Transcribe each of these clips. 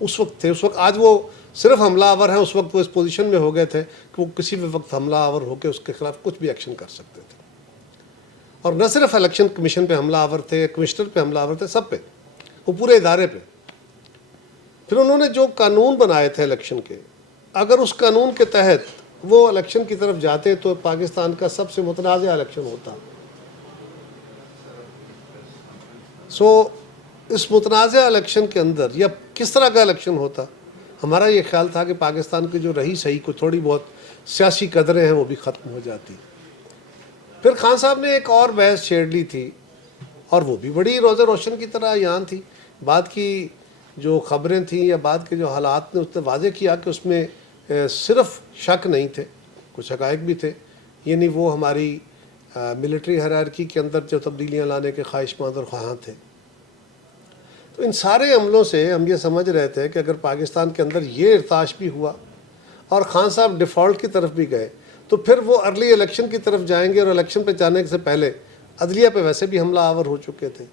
اس وقت تھے. اس وقت آج وہ صرف حملہ آور ہیں, اس وقت وہ اس پوزیشن میں ہو گئے تھے کہ وہ کسی بھی وقت حملہ آور ہو کے اس کے خلاف کچھ بھی ایکشن کر سکتے تھے. اور نہ صرف الیکشن کمیشن پہ حملہ آور تھے, کمشنر پہ حملہ آور تھے, سب پہ, وہ پورے ادارے پہ. پھر انہوں نے جو قانون بنائے تھے الیکشن کے, اگر اس قانون کے تحت وہ الیکشن کی طرف جاتے تو پاکستان کا سب سے متنازع الیکشن ہوتا. اس متنازع الیکشن کے اندر یا کس طرح کا الیکشن ہوتا, ہمارا یہ خیال تھا کہ پاکستان کی جو رہی صحیح کو تھوڑی بہت سیاسی قدریں ہیں وہ بھی ختم ہو جاتی. پھر خان صاحب نے ایک اور بحث چھیڑ لی تھی, اور وہ بھی بڑی روزہ روشن کی طرح یان تھی. بعد کی جو خبریں تھیں یا بعد کے جو حالات نے اس نے واضح کیا کہ اس میں صرف شک نہیں تھے, کچھ حقائق بھی تھے. یعنی وہ ہماری ملٹری ہیرارکی کے اندر جو تبدیلیاں لانے کے خواہش مند اور خواہاں تھے. تو ان سارے عملوں سے ہم یہ سمجھ رہے تھے کہ اگر پاکستان کے اندر یہ ارتعاش بھی ہوا اور خان صاحب ڈیفالٹ کی طرف بھی گئے تو پھر وہ ارلی الیکشن کی طرف جائیں گے, اور الیکشن پہ جانے سے پہلے عدلیہ پہ ویسے بھی حملہ آور ہو چکے تھے.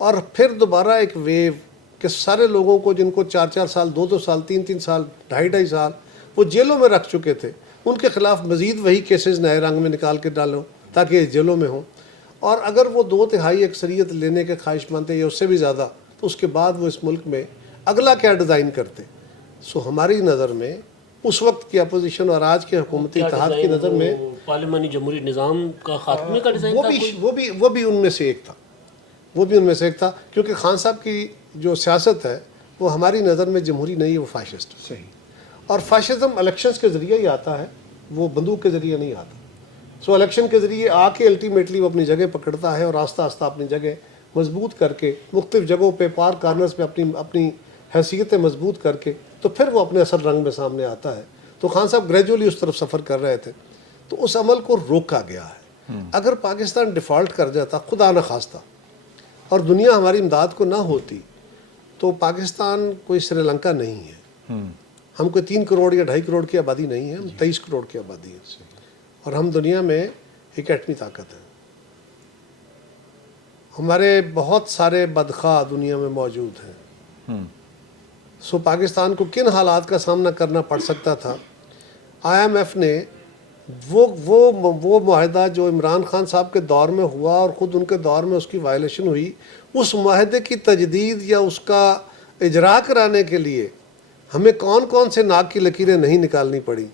اور پھر دوبارہ ایک ویو کہ سارے لوگوں کو جن کو 4 سال 2 سال 3 سال 2.5 سال وہ جیلوں میں رکھ چکے تھے, ان کے خلاف مزید وہی کیسز نئے رنگ میں نکال کے ڈالو تاکہ یہ جیلوں میں ہوں. اور اگر وہ 2/3 اکثریت لینے کے خواہش مند تھے یا اس سے بھی زیادہ, تو اس کے بعد وہ اس ملک میں اگلا کیا ڈیزائن کرتے. ہماری نظر میں اس وقت کی اپوزیشن اور آج کے حکومتی اتحاد کی نظر میں پارلیمانی جمہوری نظام کا خاتمے کا ڈیزائن وہ بھی ان میں سے ایک تھا. وہ بھی ان میں سے ایک تھا, کیونکہ خان صاحب کی جو سیاست ہے وہ ہماری نظر میں جمہوری نہیں ہے, وہ فاشسٹ ہے. صحیح. اور فاشزم الیکشنز کے ذریعے ہی آتا ہے, وہ بندوق کے ذریعے نہیں آتا. الیکشن کے ذریعے آ کے الٹیمیٹلی وہ اپنی جگہ پکڑتا ہے, اور آہستہ آہستہ اپنی جگہ مضبوط کر کے مختلف جگہوں پہ پار کارنرز پہ اپنی حیثیتیں مضبوط کر کے تو پھر وہ اپنے اصل رنگ میں سامنے آتا ہے. تو خان صاحب گریجولی اس طرف سفر کر رہے تھے, تو اس عمل کو روکا گیا ہے. اگر پاکستان ڈیفالٹ کر جاتا خدا نہ خواستہ اور دنیا ہماری امداد کو نہ ہوتی, تو پاکستان کوئی سری لنکا نہیں ہے. ہم کوئی 3 کروڑ یا 2.5 کروڑ کی آبادی نہیں ہے, ہم 23 کروڑ کی آبادی ہے, اور ہم دنیا میں ایک ایٹمی طاقت ہے. ہمارے بہت سارے بدخواہ دنیا میں موجود ہیں. پاکستان کو کن حالات کا سامنا کرنا پڑ سکتا تھا. IMF نے وہ معاہدہ جو عمران خان صاحب کے دور میں ہوا اور خود ان کے دور میں اس کی وائلیشن ہوئی, اس معاہدے کی تجدید یا اس کا اجرا کرانے کے لیے ہمیں کون سے ناک کی لکیریں نہیں نکالنی پڑی,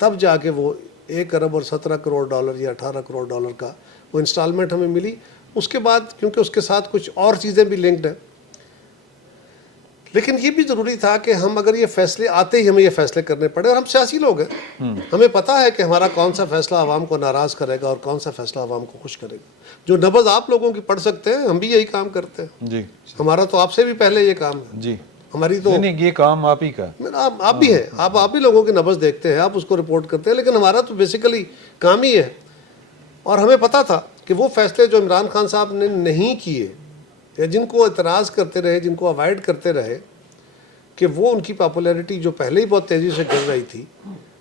تب جا کے وہ 1 ارب اور 17 کروڑ ڈالر یا 18 کروڑ ڈالر کا وہ انسٹالمنٹ ہمیں ملی. اس کے بعد کیونکہ اس کے ساتھ کچھ اور چیزیں بھی لنکڈ ہیں, لیکن یہ بھی ضروری تھا کہ ہم اگر یہ فیصلے آتے ہی ہمیں یہ فیصلے کرنے پڑے, اور ہم سیاسی لوگ ہیں, ہمیں پتہ ہے کہ ہمارا کون سا فیصلہ عوام کو ناراض کرے گا اور کون سا فیصلہ عوام کو خوش کرے گا. جو نبض آپ لوگوں کی پڑھ سکتے ہیں, ہم بھی یہی کام کرتے ہیں. جی, ہمارا تو آپ سے بھی پہلے یہ کام ہے. جی, ہماری تو نہیں, یہ کام آپ ہی کا, آپ بھی ہیں, آپ بھی لوگوں کی نبض دیکھتے ہیں, آپ اس کو رپورٹ کرتے ہیں, لیکن ہمارا تو بیسیکلی کام ہی ہے. اور ہمیں پتہ تھا کہ وہ فیصلے جو عمران خان صاحب نے نہیں کیے یا جن کو اعتراض کرتے رہے, جن کو اوائڈ کرتے رہے, کہ وہ ان کی پاپولیرٹی جو پہلے ہی بہت تیزی سے گر رہی تھی,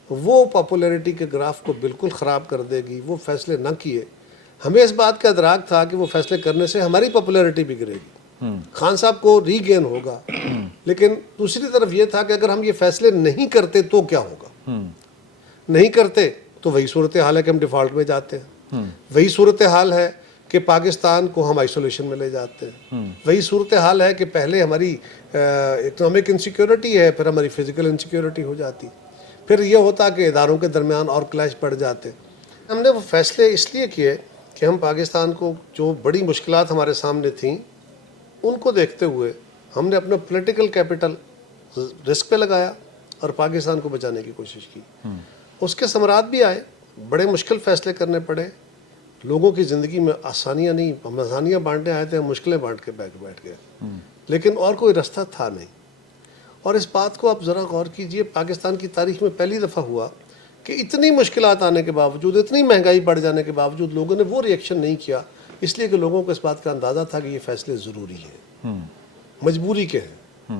وہ پاپولیرٹی کے گراف کو بالکل خراب کر دے گی. وہ فیصلے نہ کیے. ہمیں اس بات کا ادراک تھا کہ وہ فیصلے کرنے سے ہماری پاپولیرٹی بھی گرے گی, خان صاحب کو ری گین ہوگا. لیکن دوسری طرف یہ تھا کہ اگر ہم یہ فیصلے نہیں کرتے تو کیا ہوگا. نہیں کرتے تو وہی صورتحال ہے کہ ہم ڈیفالٹ میں جاتے ہیں, وہی صورتحال ہے کہ پاکستان کو ہم آئسولیشن میں لے جاتے ہیں, وہی صورتحال ہے کہ پہلے ہماری اکنامک انسیکیورٹی ہے, پھر ہماری فزیکل انسیکیورٹی ہو جاتی, پھر یہ ہوتا کہ اداروں کے درمیان اور کلیش پڑ جاتے. ہم نے وہ فیصلے اس لیے کیے کہ ہم پاکستان کو جو بڑی مشکلات ہمارے سامنے تھیں ان کو دیکھتے ہوئے ہم نے اپنا پولیٹیکل کیپٹل رسک پہ لگایا اور پاکستان کو بچانے کی کوشش کی. اس کے ثمرات بھی آئے, بڑے مشکل فیصلے کرنے پڑے, لوگوں کی زندگی میں آسانیاں نہیں, ہم آسانیاں بانٹنے آئے تھے, ہم مشکلیں بانٹ کے بیٹھ گئے, لیکن اور کوئی رستہ تھا نہیں. اور اس بات کو آپ ذرا غور کیجئے, پاکستان کی تاریخ میں پہلی دفعہ ہوا کہ اتنی مشکلات آنے کے باوجود, اتنی مہنگائی بڑھ جانے کے باوجود لوگوں نے وہ ریئیکشن نہیں کیا, اس لیے کہ لوگوں کو اس بات کا اندازہ تھا کہ یہ فیصلے ضروری ہیں, مجبوری کے ہیں.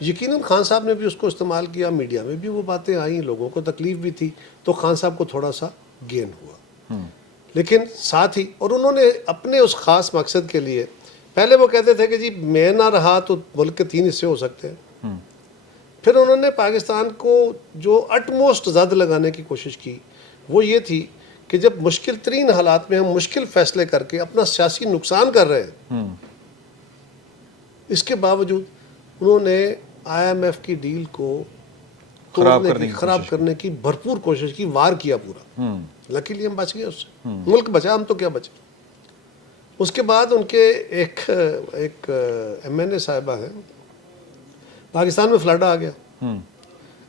یقیناً خان صاحب نے بھی اس کو استعمال کیا, میڈیا میں بھی وہ باتیں آئیں, لوگوں کو تکلیف بھی تھی, تو خان صاحب کو تھوڑا سا گین ہوا. لیکن ساتھ ہی, اور انہوں نے اپنے اس خاص مقصد کے لیے, پہلے وہ کہتے تھے کہ جی میں نہ رہا تو ملک کے 3 حصے ہو سکتے ہیں, پھر انہوں نے پاکستان کو جو اٹموسٹ زد لگانے کی کوشش کی وہ یہ تھی کہ جب مشکل ترین حالات میں ہم مشکل فیصلے کر کے اپنا سیاسی نقصان کر رہے ہیں، اس کے باوجود انہوں نے IMF کی ڈیل کو خراب کرنے کی بھرپور کوشش کی، وار کیا پورا. لکیلی ہم بچ گئے اس سے، ملک بچا، ہم تو کیا بچے. اس کے بعد ان کے ایک MNA صاحبہ ہیں، پاکستان میں فلڈ آ گیا.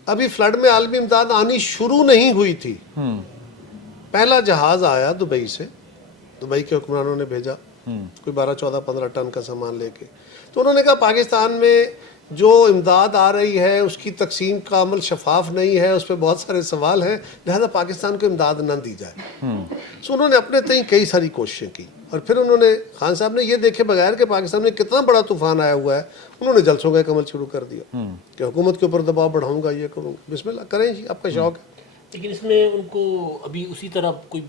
ابھی فلڈ میں عالمی امداد آنی شروع نہیں ہوئی تھی، پہلا جہاز آیا دبئی سے، دبئی کے حکمرانوں نے بھیجا کوئی 12-14-15 ٹن کا سامان لے کے. تو انہوں نے کہا پاکستان میں جو امداد آ رہی ہے اس کی تقسیم کا عمل شفاف نہیں ہے، اس پہ بہت سارے سوال ہیں، لہذا پاکستان کو امداد نہ دی جائے. سو انہوں نے اپنے تئیں کئی ساری کوششیں کی، اور پھر انہوں نے خان صاحب نے یہ دیکھے بغیر کہ پاکستان میں کتنا بڑا طوفان آیا ہوا ہے، انہوں نے جلسوں کا ایک عمل شروع کر دیا کہ حکومت کے اوپر دباؤ بڑھاؤں گا، یہ کروں گا. بسم اللہ کریں جی، آپ کا شوق ہے. لیکن اس میں ان کو ابھی اسی طرح کوئی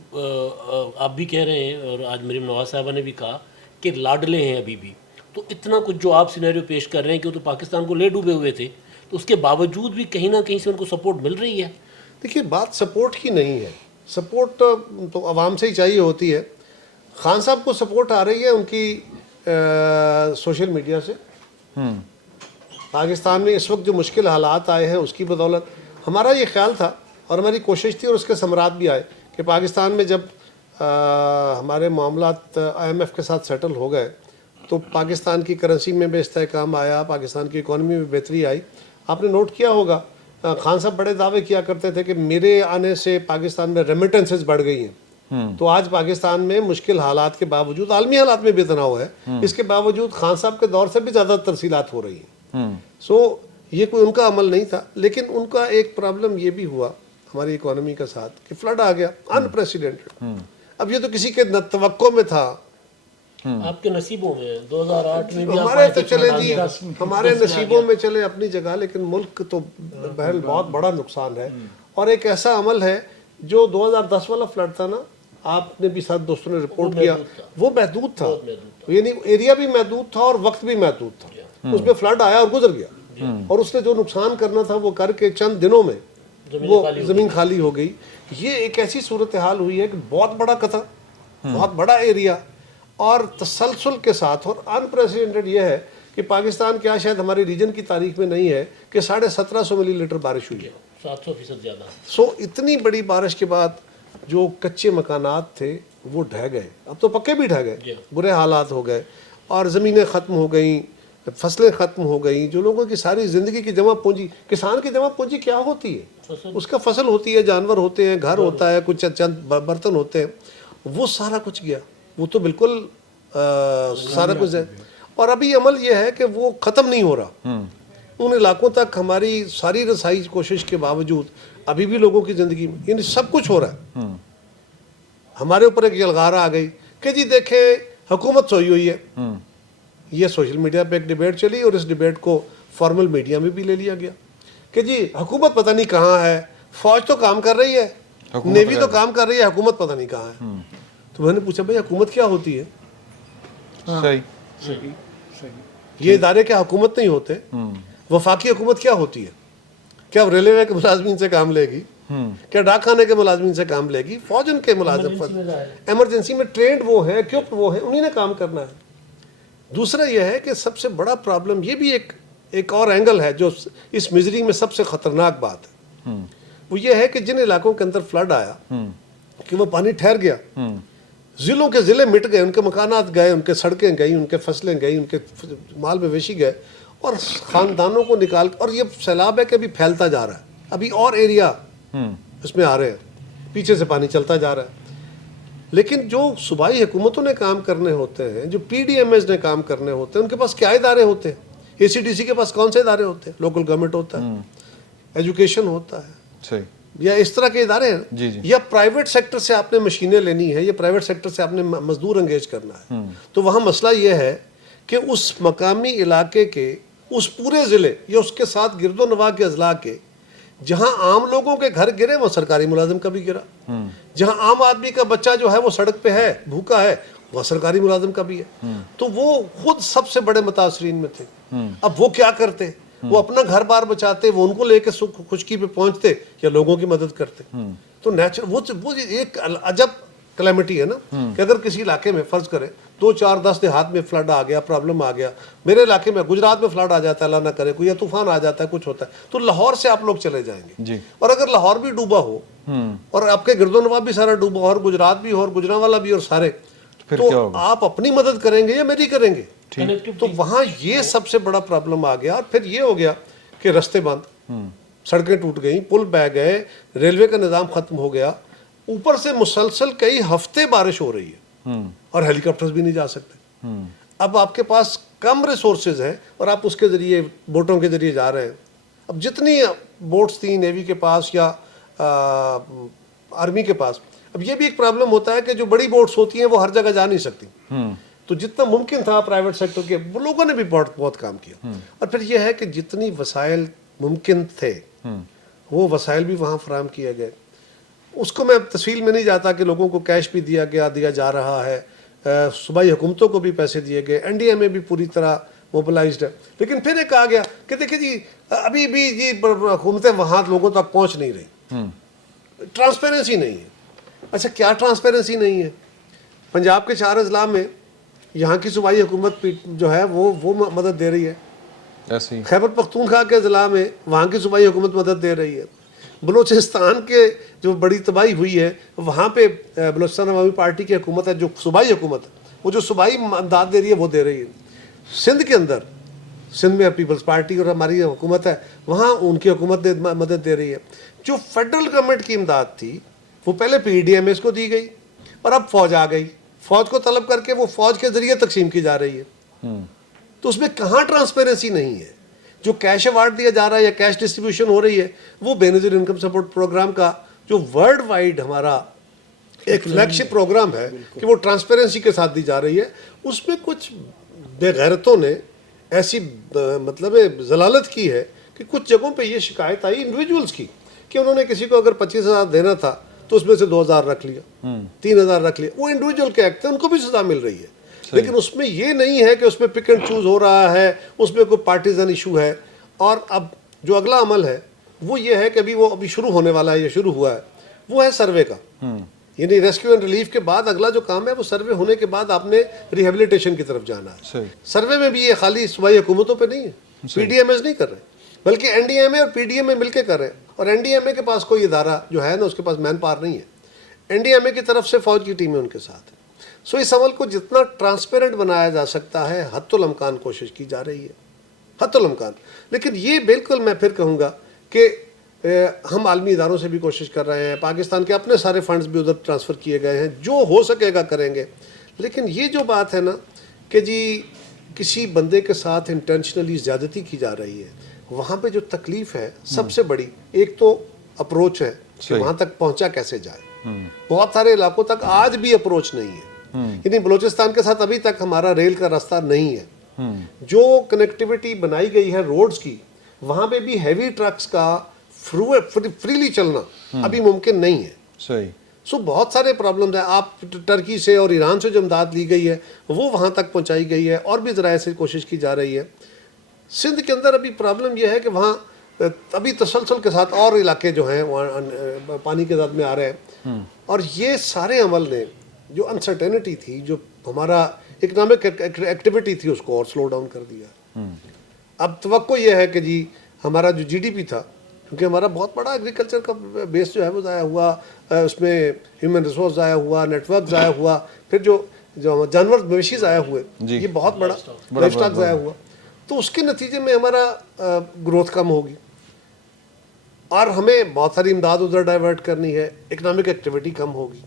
آپ بھی کہہ رہے ہیں اور آج مریم نواز صاحبہ نے بھی کہا کہ لاڈلے ہیں ابھی بھی. تو اتنا کچھ جو آپ سینیریو پیش کر رہے ہیں کہ وہ تو پاکستان کو لے ڈوبے ہوئے تھے، تو اس کے باوجود بھی کہیں نہ کہیں سے ان کو سپورٹ مل رہی ہے. دیکھیے بات سپورٹ کی نہیں ہے، سپورٹ تو عوام سے ہی چاہیے ہوتی ہے. خان صاحب کو سپورٹ آ رہی ہے ان کی سوشل میڈیا سے. پاکستان میں اس وقت جو مشکل حالات آئے ہیں اس کی بدولت. ہمارا یہ خیال تھا اور ہماری کوشش تھی اور اس کے ثمرات بھی آئے کہ پاکستان میں جب ہمارے معاملات IMF کے ساتھ سیٹل ہو گئے تو پاکستان کی کرنسی میں بھی استحکام آیا، پاکستان کی اکانومی میں بہتری آئی. آپ نے نوٹ کیا ہوگا خان صاحب بڑے دعوے کیا کرتے تھے کہ میرے آنے سے پاکستان میں ریمیٹنسز بڑھ گئی ہیں. تو آج پاکستان میں مشکل حالات کے باوجود، عالمی حالات میں بھی تناؤ ہے، اس کے باوجود خان صاحب کے دور سے بھی زیادہ ترسیلات ہو رہی ہیں. سو یہ کوئی ان کا عمل نہیں تھا، لیکن ان کا ایک پرابلم یہ بھی ہوا ہماری اکانومی کے ساتھ کہ فلڈ آ گیا انپریسیڈنٹڈ. اب یہ تو کسی کے توقع میں تھا. آپ کے نصیبوں میں 2008 میں بھی ہمارے تو چلے جی، ہمارے نصیبوں میں چلے اپنی جگہ، لیکن ملک تو بہرحال بہت بڑا نقصان ہے. اور ایک ایسا عمل ہے جو 2010 والا فلڈ تھا نا، آپ نے بھی ساتھ دوستوں نے رپورٹ کیا، وہ محدود تھا، یعنی ایریا بھی محدود تھا اور وقت بھی محدود تھا. اس میں فلڈ آیا اور گزر گیا، اور اس نے جو نقصان کرنا تھا وہ کر کے چند دنوں میں وہ زمین خالی ہو گئی. یہ ایک ایسی صورتحال ہوئی ہے کہ بہت بڑا قطع، بہت بڑا ایریا، اور تسلسل کے ساتھ. اور انپریسیڈنٹڈ یہ ہے کہ پاکستان کیا شاید ہماری ریجن کی تاریخ میں نہیں ہے کہ 1750 ملی لیٹر بارش ہوئی ہے، 700% زیادہ. سو اتنی بڑی بارش کے بعد جو کچے مکانات تھے وہ ڈھہ گئے، اب تو پکے بھی ڈھہ گئے، برے حالات ہو گئے، اور زمینیں ختم ہو گئیں، فصلیں ختم ہو گئیں. جو لوگوں کی ساری زندگی کی جمع پونجی، کسان کی جمع پونجی کیا ہوتی ہے؟ اس کا فصل ہوتی ہے، جانور ہوتے ہیں، گھر ہوتا ہے، کچھ چند برتن ہوتے ہیں، وہ سارا کچھ گیا. وہ تو بالکل سارا کچھ ہے. اور ابھی عمل یہ ہے کہ وہ ختم نہیں ہو رہا. ان علاقوں تک ہماری ساری رسائی کوشش کے باوجود ابھی بھی لوگوں کی زندگی میں یعنی سب کچھ ہو رہا ہے. ہمارے اوپر ایک یلغار آ گئی کہ جی دیکھیں حکومت سوئی ہوئی ہے. یہ سوشل میڈیا پہ ایک ڈیبیٹ چلی اور اس ڈیبیٹ کو فارمل میڈیا میں بھی لے لیا گیا کہ جی حکومت پتہ نہیں کہاں ہے، فوج تو کام کر رہی ہے، نیوی تو کام کر رہی ہے، حکومت پتہ نہیں کہاں ہے. تو میں نے پوچھا بھائی حکومت کیا ہوتی ہے؟ یہ ادارے کیا حکومت نہیں ہوتے؟ وفاقی حکومت کیا ہوتی ہے؟ کیا ریلوے کے ملازمین سے کام لے گی؟ کیا ڈاک خانے کے ملازمین سے کام لے گی؟ فوج ان کے ملازم ایمرجنسی میں ٹرینڈ وہ ہیں، اکوپڈ وہ ہیں، انہی نے کام کرنا ہے. دوسرا یہ ہے کہ سب سے بڑا پرابلم، یہ بھی ایک اور اینگل ہے جو اس مزری میں سب سے خطرناک بات ہے، وہ یہ ہے کہ جن علاقوں کے اندر فلڈ آیا کہ وہ پانی ٹھہر گیا، ضلعوں کے ضلع مٹ گئے، ان کے مکانات گئے، ان کے سڑکیں گئی، ان کے فصلیں گئی، ان کے مال مویشی گئے، اور خاندانوں کو نکال. اور یہ سیلاب ہے کہ ابھی پھیلتا جا رہا ہے، ابھی اور ایریا اس میں آ رہے ہیں، پیچھے سے پانی چلتا جا رہا ہے. لیکن جو صوبائی حکومتوں نے کام کرنے ہوتے ہیں، جو PDMS نے کام کرنے ہوتے ہیں، ان کے پاس کیا ادارے ہوتے ہیں؟ ACDC کے پاس کون سے ادارے ہوتے ہیں؟ لوکل گورنمنٹ ہوتا ہے، ایجوکیشن ہوتا ہے، یا اس طرح کے ادارے ہیں، یا پرائیویٹ سیکٹر سے آپ نے مشینیں لینی ہے، یا پرائیویٹ سیکٹر سے آپ نے مزدور انگیج کرنا ہے. تو وہاں مسئلہ یہ ہے کہ اس مقامی علاقے کے، اس پورے ضلع یا اس کے ساتھ گرد و نواح کے اضلاع کے جہاں عام لوگوں کے گھر گرے وہ سرکاری ملازم کا بھی گرا، جہاں عام آدمی کا بچہ جو ہے وہ سڑک پہ ہے، بھوکا ہے، وہ سرکاری ملازم کا بھی ہے. تو وہ خود سب سے بڑے متاثرین میں تھے. اب وہ کیا کرتے؟ وہ اپنا گھر بار بچاتے, وہ ان کو لے کے خشکی پہ پہنچتے یا لوگوں کی مدد کرتے. تو نیچرل وہ ایک عجب کلیمٹی ہے نا کہ اگر کسی علاقے میں فرض کرے 2 4 10 دیہات میں فلڈ آ گیا, پرابلم آ گیا, میرے علاقے میں گجرات میں فلڈ آ جاتا ہے اللہ نہ کرے کوئی, یا طوفان آ جاتا ہے, کچھ ہوتا ہے, تو لاہور سے آپ لوگ چلے جائیں گے. اور اگر لاہور بھی ڈوبا ہو اور آپ کے گرد و نواح بھی سارا ڈوبا اور گجرات بھی اور گجرانوالا بھی اور سارے, تو آپ اپنی مدد کریں گے یا میری کریں گے؟ تو وہاں یہ سب سے بڑا پرابلم آ گیا. اور پھر یہ ہو گیا کہ رستے بند, سڑکیں ٹوٹ گئیں, پل بہ گئے, ریلوے کا نظام ختم ہو گیا, اوپر سے مسلسل کئی ہفتے بارش ہو رہی ہے اور ہیلی کاپٹرز بھی نہیں جا سکتے. اب آپ کے پاس کم ریسورسز ہیں اور آپ اس کے ذریعے بوٹوں کے ذریعے جا رہے ہیں. اب جتنی بوٹس تھیں نیوی کے پاس یا آرمی کے پاس, اب یہ بھی ایک پرابلم ہوتا ہے کہ جو بڑی بوٹس ہوتی ہیں وہ ہر جگہ جا نہیں سکتی, تو جتنا ممکن تھا پرائیویٹ سیکٹر کے وہ لوگوں نے بھی بہت کام کیا. اور پھر یہ ہے کہ جتنی وسائل ممکن تھے وہ وسائل بھی وہاں فراہم کیے گئے. اس کو میں تفصیل میں نہیں جاتا کہ لوگوں کو کیش بھی دیا جا رہا ہے, صوبائی حکومتوں کو بھی پیسے دیے گئے, این ڈی ایم اے بھی پوری طرح موبلائزڈ ہے. لیکن پھر ایک آ گیا کہ دیکھیں جی ابھی بھی جی حکومتیں وہاں لوگوں تک پہنچ نہیں رہی, ٹرانسپیرنسی نہیں ہے. اچھا کیا ٹرانسپیرنسی نہیں ہے؟ پنجاب کے 4 اضلاع میں یہاں کی صوبائی حکومت جو ہے وہ مدد دے رہی ہے, خیبر پختونخوا کے اضلاع میں وہاں کی صوبائی حکومت مدد دے رہی ہے, بلوچستان کے جو بڑی تباہی ہوئی ہے وہاں پہ بلوچستان عوامی پارٹی کی حکومت ہے جو صوبائی حکومت ہے, وہ جو صوبائی امداد دے رہی ہے وہ دے رہی ہے. سندھ کے اندر, سندھ میں پیپلز پارٹی اور ہماری حکومت ہے, وہاں ان کی حکومت مدد دے رہی ہے. جو فیڈرل گورنمنٹ کی امداد تھی وہ پہلے پی ڈی ایم ایس کو دی گئی اور اب فوج آ گئی, فوج کو طلب کر کے وہ فوج کے ذریعے تقسیم کی جا رہی ہے. تو اس میں کہاں ٹرانسپیرنسی نہیں ہے؟ جو کیش ایوارڈ دیا جا رہا ہے یا کیش ڈسٹریبیوشن ہو رہی ہے وہ بے نظیر انکم سپورٹ پروگرام کا جو ورلڈ وائڈ ہمارا ایک فلیگ شپ پروگرام ہے کہ وہ ٹرانسپیرنسی کے ساتھ دی جا رہی ہے. اس میں کچھ بے غیرتوں نے ایسی مطلب ضلالت کی ہے کہ کچھ جگہوں پہ یہ شکایت آئی انڈیویجولز کی کہ انہوں نے کسی کو اگر 25,000 دینا تھا تو اس میں سے 2,000 رکھ لیا, 3,000 رکھ لیا. وہ انڈیویجول کے ایکٹ ہیں, ان کو بھی سزا مل رہی ہے. لیکن اس میں یہ نہیں ہے کہ اس میں پک اینڈ چوز ہو رہا ہے, اس میں کوئی پارٹیزن ایشو ہے. اور اب جو اگلا عمل ہے وہ یہ ہے کہ ابھی شروع ہونے والا ہے یا شروع ہوا ہے, وہ ہے سروے کا. یعنی ریسکیو اینڈ ریلیف کے بعد اگلا جو کام ہے وہ سروے ہونے کے بعد آپ نے ریہیبلیٹیشن کی طرف جانا ہے. سروے میں بھی یہ خالی صوبائی حکومتوں پہ نہیں ہے, پی ڈی ایم ایز نہیں کر رہے بلکہ این ڈی ایم اے اور پی ڈی ایم اے مل کے کر رہے ہیں. اور این ڈی ایم اے کے پاس کوئی ادارہ جو ہے نا اس کے پاس مین پاور نہیں ہے, این ڈی ایم اے کی طرف سے فوج کی ٹیمیں ان کے ساتھ ہیں. سو اس عمل کو جتنا ٹرانسپیرنٹ بنایا جا سکتا ہے حتی الامکان کوشش کی جا رہی ہے, حتی الامکان. لیکن یہ بالکل میں پھر کہوں گا کہ ہم عالمی اداروں سے بھی کوشش کر رہے ہیں, پاکستان کے اپنے سارے فنڈز بھی ادھر ٹرانسفر کیے گئے ہیں, جو ہو سکے گا کریں گے. لیکن یہ جو بات ہے نا کہ جی کسی بندے کے ساتھ انٹینشنلی زیادتی کی جا رہی ہے, وہاں پہ جو تکلیف ہے سب سے بڑی ایک تو اپروچ ہے کہ وہاں تک پہنچا کیسے جائے. بہت سارے علاقوں تک آج بھی اپروچ نہیں ہے. یعنی بلوچستان کے ساتھ ابھی تک ہمارا ریل کا راستہ نہیں ہے. جو کنیکٹیوٹی بنائی گئی ہے روڈز کی, وہاں پہ بھی ہیوی ٹرکس کا فریلی چلنا ابھی ممکن نہیں ہے. صحیح. سو بہت سارے پرابلمز ہیں. آپ ٹرکی سے اور ایران سے جو امداد لی گئی ہے وہ وہاں تک پہنچائی گئی ہے, اور بھی ذرائع سے کوشش کی جا رہی ہے. سندھ کے اندر ابھی پرابلم یہ ہے کہ وہاں ابھی تسلسل کے ساتھ اور علاقے جو ہیں وہاں پانی کے زد میں آ رہے ہیں, اور یہ سارے عمل نے جو انسرٹینٹی تھی, جو ہمارا اکنامک ایکٹیویٹی تھی, اس کو اور سلو ڈاؤن کر دیا. اب توقع یہ ہے کہ جی ہمارا جو جی ڈی پی تھا, کیونکہ ہمارا بہت بڑا ایگریکلچر کا بیس جو ہے وہ ضائع ہوا, اس میں ہیومن ریسورس ضائع ہوا, نیٹ ورک ضائع ہوا, پھر جو جانور مویشی ضائع ہوئے, یہ بہت بڑا لائف اسٹاک ضائع ہوا. تو اس کے نتیجے میں ہمارا گروتھ کم ہوگی اور ہمیں بہت ساری امداد ادھر ڈائیورٹ کرنی ہے, اکنامک ایکٹیویٹی کم ہوگی.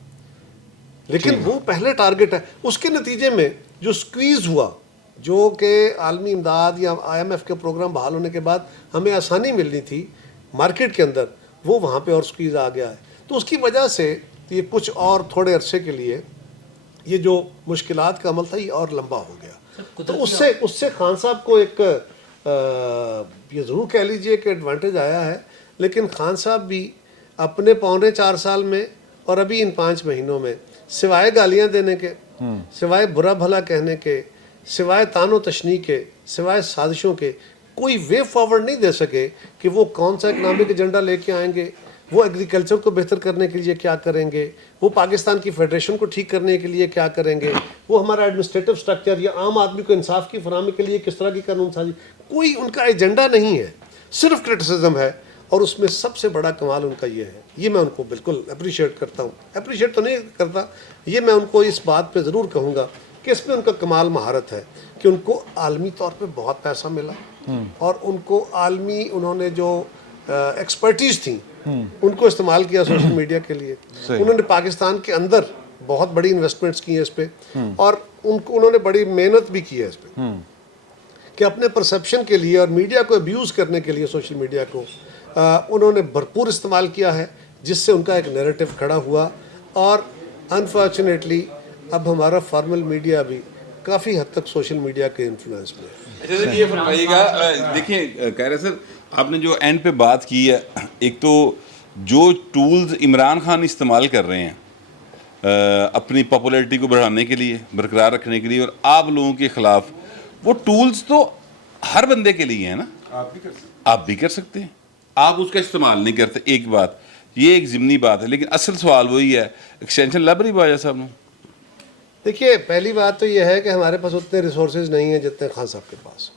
لیکن وہ پہلے ٹارگٹ ہے. اس کے نتیجے میں جو سکویز ہوا, جو کہ عالمی امداد یا آئی ایم ایف کے پروگرام بحال ہونے کے بعد ہمیں آسانی ملنی تھی مارکیٹ کے اندر, وہ وہاں پہ اور سکویز آ گیا ہے. تو اس کی وجہ سے یہ کچھ اور تھوڑے عرصے کے لیے یہ جو مشکلات کا عمل تھا یہ اور لمبا ہو گیا. تو اس سے خان صاحب کو ایک یہ ضرور کہہ لیجئے کہ ایڈوانٹیج آیا ہے, لیکن خان صاحب بھی اپنے 4.25 سال میں اور ابھی ان 5 مہینوں میں سوائے گالیاں دینے کے, سوائے برا بھلا کہنے کے, سوائے تان و تشنیع کے, سوائے سازشوں کے کوئی وے فارورڈ نہیں دے سکے کہ وہ کون سا اکنامک ایجنڈا لے کے آئیں گے, وہ ایگریکلچر کو بہتر کرنے کے لیے کیا کریں گے, وہ پاکستان کی فیڈریشن کو ٹھیک کرنے کے لیے کیا کریں گے, وہ ہمارا ایڈمنسٹریٹو سٹرکچر یا عام آدمی کو انصاف کی فراہمی کے لیے کس طرح کی قانون سازی, کوئی ان کا ایجنڈا نہیں ہے, صرف کرٹیسزم ہے. اور اس میں سب سے بڑا کمال ان کا یہ ہے, یہ میں ان کو بالکل اپریشیٹ کرتا ہوں, اپریشیٹ تو نہیں کرتا, یہ میں ان کو اس بات پہ ضرور کہوں گا کہ اس میں ان کا کمال مہارت ہے کہ ان کو عالمی طور پہ بہت پیسہ ملا, اور ان کو عالمی انہوں نے جو ایکسپرٹیز تھیں ان کو استعمال کیا سوشل میڈیا کے لیے. انہوں نے پاکستان کے اندر بہت بڑی انویسٹمنٹس کی ہیں اس پہ, اور انہوں نے بڑی محنت بھی کی ہے اس پہ کہ اپنے پرسیپشن کے لیے اور میڈیا کو ابیوز کرنے کے لیے سوشل میڈیا کو انہوں نے بھرپور استعمال کیا ہے, جس سے ان کا ایک نیریٹو کھڑا ہوا. اور انفارچونیٹلی اب ہمارا فارمل میڈیا بھی کافی حد تک سوشل میڈیا کے انفلوئنس میں ہے. اچھا سر یہ فرمائیے گا, دیکھیں کہہ رہے سر آپ نے جو اینڈ پہ بات کی ہے, ایک تو جو ٹولز عمران خان استعمال کر رہے ہیں اپنی پاپولیرٹی کو بڑھانے کے لیے, برقرار رکھنے کے لیے, اور آپ لوگوں کے خلاف, وہ ٹولز تو ہر بندے کے لیے ہیں نا, آپ بھی کر سکتے ہیں, آپ اس کا استعمال نہیں کرتے. ایک بات یہ ایک ضمنی بات ہے, لیکن اصل سوال وہی ہے, ایکسٹینشن لب رہی باجا صاحب نے. دیکھیے پہلی بات تو یہ ہے کہ ہمارے پاس اتنے ریسورسز نہیں ہیں جتنے خان صاحب کے پاس.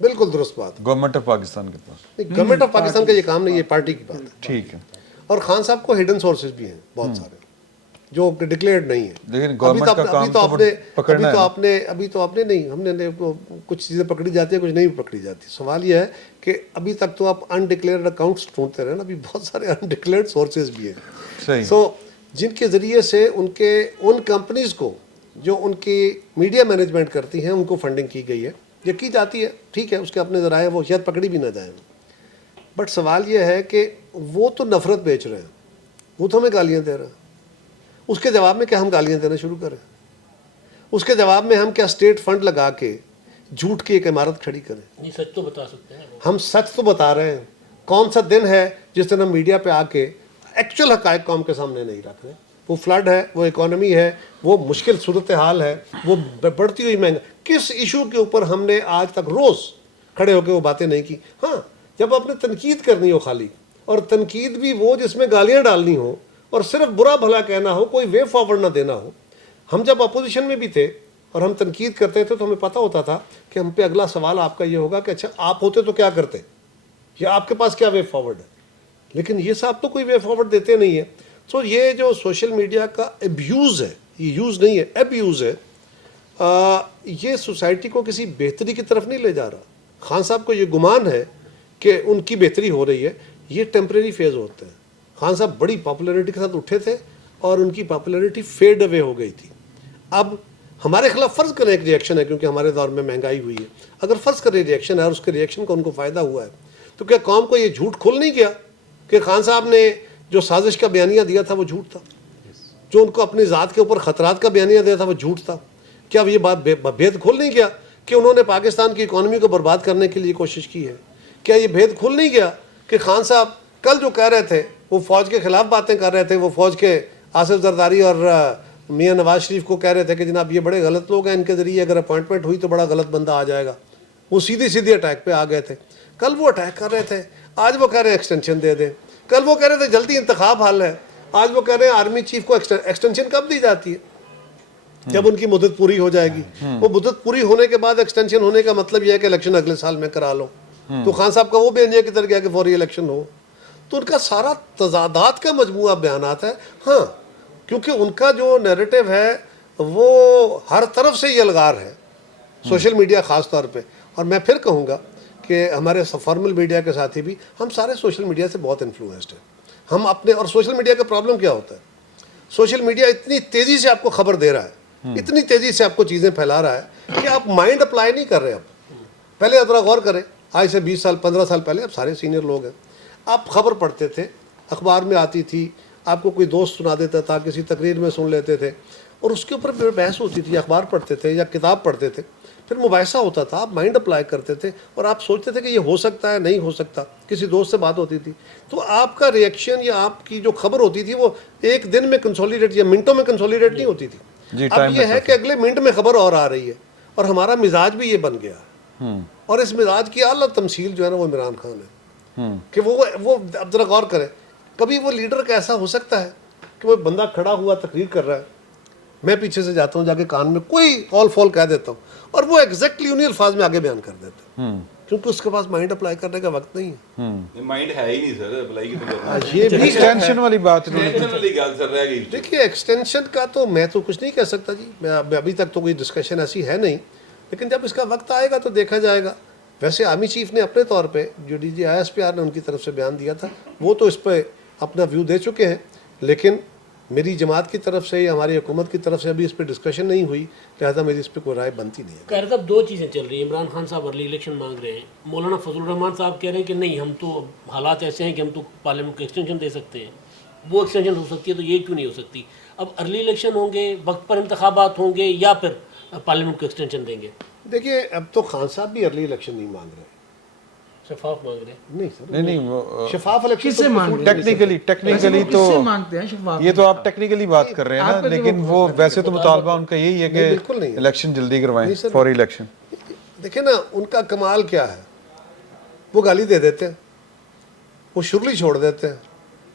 بالکل درست بات. گورنمنٹ آف پاکستان کے پاس نہیں, گورنمنٹ آف پاکستان کا یہ کام نہیں, یہ پارٹی کی بات ہے. ٹھیک ہے. اور خان صاحب کو ہڈن سورسز بھی ہیں بہت سارے جو ڈکلیئرڈ نہیں ہیں. لیکن گورنمنٹ کا کام تو پکڑنا ہے. ابھی تو آپ نے نہیں, ہم نے کچھ چیزیں پکڑی جاتی ہیں, کچھ نہیں پکڑی جاتی. سوال یہ ہے کہ ابھی تک تو آپ انڈکلیئرڈ اکاؤنٹس ڈھونڈتے رہے نا, ابھی بہت سارے انڈکلیئرڈ سورسز بھی ہیں. صحیح. سو جن کے ذریعے سے ان کمپنیز کو جو ان کی میڈیا مینجمنٹ کرتی ہیں ان کو فنڈنگ کی گئی ہے, یہ کی جاتی ہے, ٹھیک ہے, اس کے اپنے ذرائع وہ شاید پکڑی بھی نہ جائیں. بٹ سوال یہ ہے کہ وہ تو نفرت بیچ رہے ہیں, وہ تو ہمیں گالیاں دے رہے ہیں, اس کے جواب میں کیا ہم گالیاں دینا شروع کریں؟ اس کے جواب میں ہم کیا اسٹیٹ فنڈ لگا کے جھوٹ کی ایک عمارت کھڑی کریں؟ نہیں, سچ تو بتا سکتے ہیں. ہم سچ تو بتا رہے ہیں. کون سا دن ہے جس دن ہم میڈیا پہ آ کے ایکچوئل حقائق قوم کے سامنے نہیں رکھ رہے؟ وہ فلڈ ہے, وہ اکانومی ہے, وہ مشکل صورتحال ہے, وہ بڑھتی ہوئی مہنگا, کس ایشو کے اوپر ہم نے آج تک روز کھڑے ہو کے وہ باتیں نہیں کی؟ ہاں, جب آپ نے تنقید کرنی ہو خالی, اور تنقید بھی وہ جس میں گالیاں ڈالنی ہو اور صرف برا بھلا کہنا ہو, کوئی وے فارورڈ نہ دینا ہو. ہم جب اپوزیشن میں بھی تھے اور ہم تنقید کرتے تھے تو ہمیں پتہ ہوتا تھا کہ ہم پہ اگلا سوال آپ کا یہ ہوگا کہ اچھا آپ ہوتے تو کیا کرتے, یا آپ کے پاس کیا وے فارورڈ ہے. لیکن یہ صاحب تو کوئی وے فارورڈ دیتے نہیں ہیں. تو یہ جو سوشل میڈیا کا ابیوز ہے, یہ یوز نہیں ہے, ابیوز ہے, یہ سوسائٹی کو کسی بہتری کی طرف نہیں لے جا رہا. خان صاحب کو یہ گمان ہے کہ ان کی بہتری ہو رہی ہے, یہ ٹیمپریری فیز ہوتے ہیں. خان صاحب بڑی پاپولیرٹی کے ساتھ اٹھے تھے اور ان کی پاپولیرٹی فیڈ اوے ہو گئی تھی. اب ہمارے خلاف فرض کریں ایک ریئیکشن ہے, کیونکہ ہمارے دور میں مہنگائی ہوئی ہے, اگر فرض کریں ریئیکشن ہے اور اس کے ریئیکشن کا ان کو فائدہ ہوا ہے, تو کیا قوم کو یہ جھوٹ کھل نہیں گیا کہ خان صاحب نے جو سازش کا بیانیہ دیا تھا وہ جھوٹ تھا, جو ان کو اپنی ذات کے اوپر خطرات کا بیانیہ دیا تھا وہ جھوٹ تھا؟ کیا یہ بات بھید کھل نہیں گیا کہ انہوں نے پاکستان کی اکانومی کو برباد کرنے کے لیے کوشش کی ہے؟ کیا یہ بھید کھل نہیں گیا کہ خان صاحب کل جو کہہ رہے تھے وہ فوج کے خلاف باتیں کر رہے تھے, وہ فوج کے آصف زرداری اور میاں نواز شریف کو کہہ رہے تھے کہ جناب یہ بڑے غلط لوگ ہیں, ان کے ذریعے اگر اپوائنٹمنٹ ہوئی تو بڑا غلط بندہ آ جائے گا. وہ سیدھی اٹیک پہ آ گئے تھے. کل وہ اٹیک کر رہے تھے, آج وہ کہہ رہے ہیں ایکسٹینشن دے دیں. کل وہ کہہ رہے تھے جلدی انتخاب حل ہے, آج وہ کہہ رہے ہیں آرمی چیف کو ایکسٹینشن کب دی جاتی ہے؟ جب ان کی مدت پوری ہو جائے گی. وہ مدت پوری ہونے کے بعد ایکسٹینشن ہونے کا مطلب یہ ہے کہ الیکشن اگلے سال میں کرا لو. تو خان صاحب کا وہ بیانیہ کدھر گیا کہ فوری الیکشن ہو؟ تو ان کا سارا تضادات کا مجموعہ بیانات ہے. ہاں, کیونکہ ان کا جو نیریٹو ہے وہ ہر طرف سے یہ الغار ہے, سوشل میڈیا خاص طور پہ. اور میں پھر کہوں گا کہ ہمارے فارمل میڈیا کے ساتھی بھی, ہم سارے سوشل میڈیا سے بہت انفلوئنسڈ ہیں. ہم اپنے, اور سوشل میڈیا کا پرابلم کیا ہوتا ہے, سوشل میڈیا اتنی تیزی سے آپ کو خبر دے رہا ہے, اتنی تیزی سے آپ کو چیزیں پھیلا رہا ہے کہ آپ مائنڈ اپلائی نہیں کر رہے. اب پہلے ذرا غور کریں, آج سے 20 سال 15 سال پہلے, اب سارے سینئر لوگ ہیں, آپ خبر پڑھتے تھے, اخبار میں آتی تھی, آپ کو کوئی دوست سنا دیتا تھا, کسی تقریر میں سن لیتے تھے, اور اس کے اوپر بحث ہوتی تھی. اخبار پڑھتے تھے یا کتاب پڑھتے تھے, پھر مباحثہ ہوتا تھا, آپ مائنڈ اپلائی کرتے تھے اور آپ سوچتے تھے کہ یہ ہو سکتا ہے, نہیں ہو سکتا. کسی دوست سے بات ہوتی تھی تو آپ کا ریئیکشن یا آپ کی جو خبر ہوتی تھی وہ ایک دن میں کنسولیڈیٹ یا منٹوں میں کنسولیڈیٹ نہیں ہوتی تھی. اب یہ ہے کہ اگلے منٹ میں خبر اور آ رہی ہے, اور ہمارا مزاج بھی یہ بن گیا. اور اس مزاج کی اعلیٰ تمثیل جو ہے نا وہ عمران خان ہے کہ وہ اب ذرا غور کریں, کبھی وہ لیڈر کا ایسا ہو سکتا ہے کہ وہ بندہ کھڑا ہوا تقریر کر رہا ہے, میں پیچھے سے جاتا ہوں, جا کے کان میں کوئی قول فول کہہ دیتا ہوں, اور وہ ایگزیکٹلی انہیں الفاظ میں آگے بیان کر دیتا ہے, کیونکہ اس کے پاس مائنڈ اپلائی کرنے کا وقت نہیں ہے. مائنڈ ہے ہی نہیں سر, اپلائی کی تو یہ بھی ایکسٹینشن والی بات ٹینشن والی گل سر رہ گئی. دیکھیے ایکسٹینشن کا تو میں تو کچھ نہیں کہہ سکتا جی, میں ابھی تک تو کوئی ڈسکشن ایسی ہے نہیں, لیکن جب اس کا وقت آئے گا تو دیکھا جائے گا. ویسے آرمی چیف نے اپنے طور پہ جو ڈی جی ISPR نے ان کی طرف سے بیان دیا تھا وہ تو اس پہ اپنا ویو دے چکے ہیں, لیکن میری جماعت کی طرف سے یا ہماری حکومت کی طرف سے ابھی اس پہ ڈسکشن نہیں ہوئی, لہٰذا میری اس پہ کوئی رائے بنتی نہیں ہے. خیر صاحب, دو چیزیں چل رہی ہیں. عمران خان صاحب ارلی الیکشن مانگ رہے ہیں, مولانا فضل الرحمان صاحب کہہ رہے ہیں کہ نہیں, ہم تو حالات ایسے ہیں کہ ہم تو پارلیمنٹ کو ایکسٹینشن دے سکتے ہیں. وہ ایکسٹینشن ہو سکتی ہے تو یہ کیوں نہیں ہو سکتی؟ اب ارلی الیکشن ہوں گے, وقت پر انتخابات ہوں گے, یا پھر پارلیمنٹ کو ایکسٹینشن دیں گے؟ دیکھیے اب تو خان صاحب بھی ارلی الیکشن نہیں مانگ رہے, شفاف مانگ رہے ہیں. نہیں سر, نہیں وہ شفاف الیکشن کس سے مانگ رہے ہیں؟ ٹیکنیکلی کس تو سے مانگتے ہیں شفاف؟ یہ تو آپ ٹیکنیکلی بات کر رہے ہیں نا, لیکن وہ ویسے تو مطالبہ ان کا یہی ہے کہ بالکل نہیں ہے. الیکشن جلدی کروائیں, فوری الیکشن. دیکھیں نا ان کا کمال کیا ہے, وہ گالی دے دیتے ہیں, وہ شرلی چھوڑ دیتے ہیں,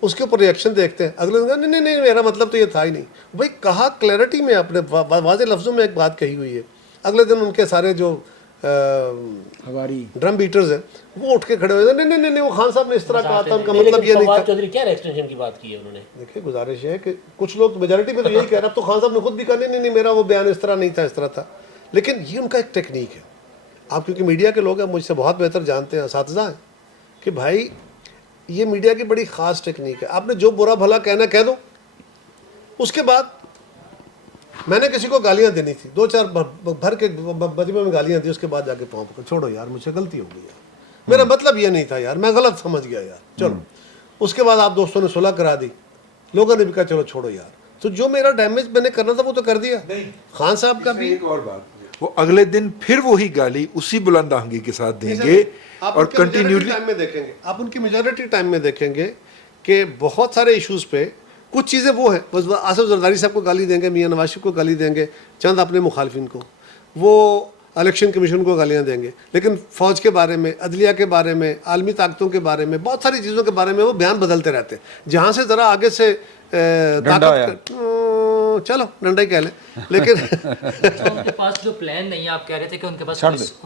اس کے اوپر ریئیکشن دیکھتے ہیں, اگلے دن نہیں نہیں میرا مطلب تو یہ تھا ہی نہیں. بھائی کہا کلیئرٹی میں, اپنے واضح لفظوں میں ایک بات کہی ہوئی ہے, اگلے دن ان کے سارے جو ہماری ڈرم بیٹرز ہیں وہ اٹھ کے کھڑے ہوئے, نہیں نہیں نہیں وہ خان صاحب نے اس طرح کہا تھا, ان کا مطلب یہ نہیں فواد تھا. چودھری کیا ایکسٹینشن کی بات کی ہے انہوں نے؟ دیکھیں گزارش ہے کہ کچھ لوگ میجارٹی میں تو یہی کہہ رہا, اب تو خان صاحب نے خود بھی کہا نہیں نہیں میرا وہ بیان اس طرح نہیں تھا, اس طرح تھا. لیکن یہ ان کا ایک ٹیکنیک ہے. آپ کیونکہ میڈیا کے لوگ ہیں, مجھ سے بہت بہتر جانتے ہیں, اساتذہ ہیں, کہ بھائی یہ میڈیا کی بڑی خاص ٹیکنیک ہے. آپ نے جو برا بھلا کہنا کہہ دو, اس کے بعد میں نے کسی کو گالیاں دینی تھی, 2-4 بھر کے مجمع میں گالیاں دی, اس کے بعد جا کے پاؤں پکڑ, چھوڑو یار مجھ سے غلطی ہو گئی یار, میرا مطلب یہ نہیں تھا یار, میں غلط سمجھ گیا یار, چلو. اس کے بعد آپ دوستوں نے صلح کرا دی, لوگوں نے بھی کہا چلو چھوڑو یار. تو جو میرا ڈیمیج میں نے کرنا تھا وہ تو کر دیا. خان صاحب کا بھی ایک اور بات, وہ اگلے دن پھر وہی گالی اسی بلند آہنگی کے ساتھ دیں گے اور کنٹینیولی. ٹائم میں دیکھیں گے, آپ ان کی میجورٹی ٹائم میں دیکھیں گے کہ بہت سارے ایشوز پہ کچھ چیزیں وہ ہیں, آصف زرداری صاحب کو گالی دیں گے, میاں نواز شریف کو گالی دیں گے, چند اپنے مخالفین کو, وہ الیکشن کمیشن کو گالیاں دیں گے, لیکن فوج کے بارے میں, عدلیہ کے بارے میں, عالمی طاقتوں کے بارے میں, بہت ساری چیزوں کے بارے میں وہ بیان بدلتے رہتے ہیں. جہاں سے ذرا آگے سے چلو ڈنڈا ہی کہہ لیں, لیکن ان کے پاس جو پلان نہیں ہے, آپ کہہ رہے تھے کہ ان کے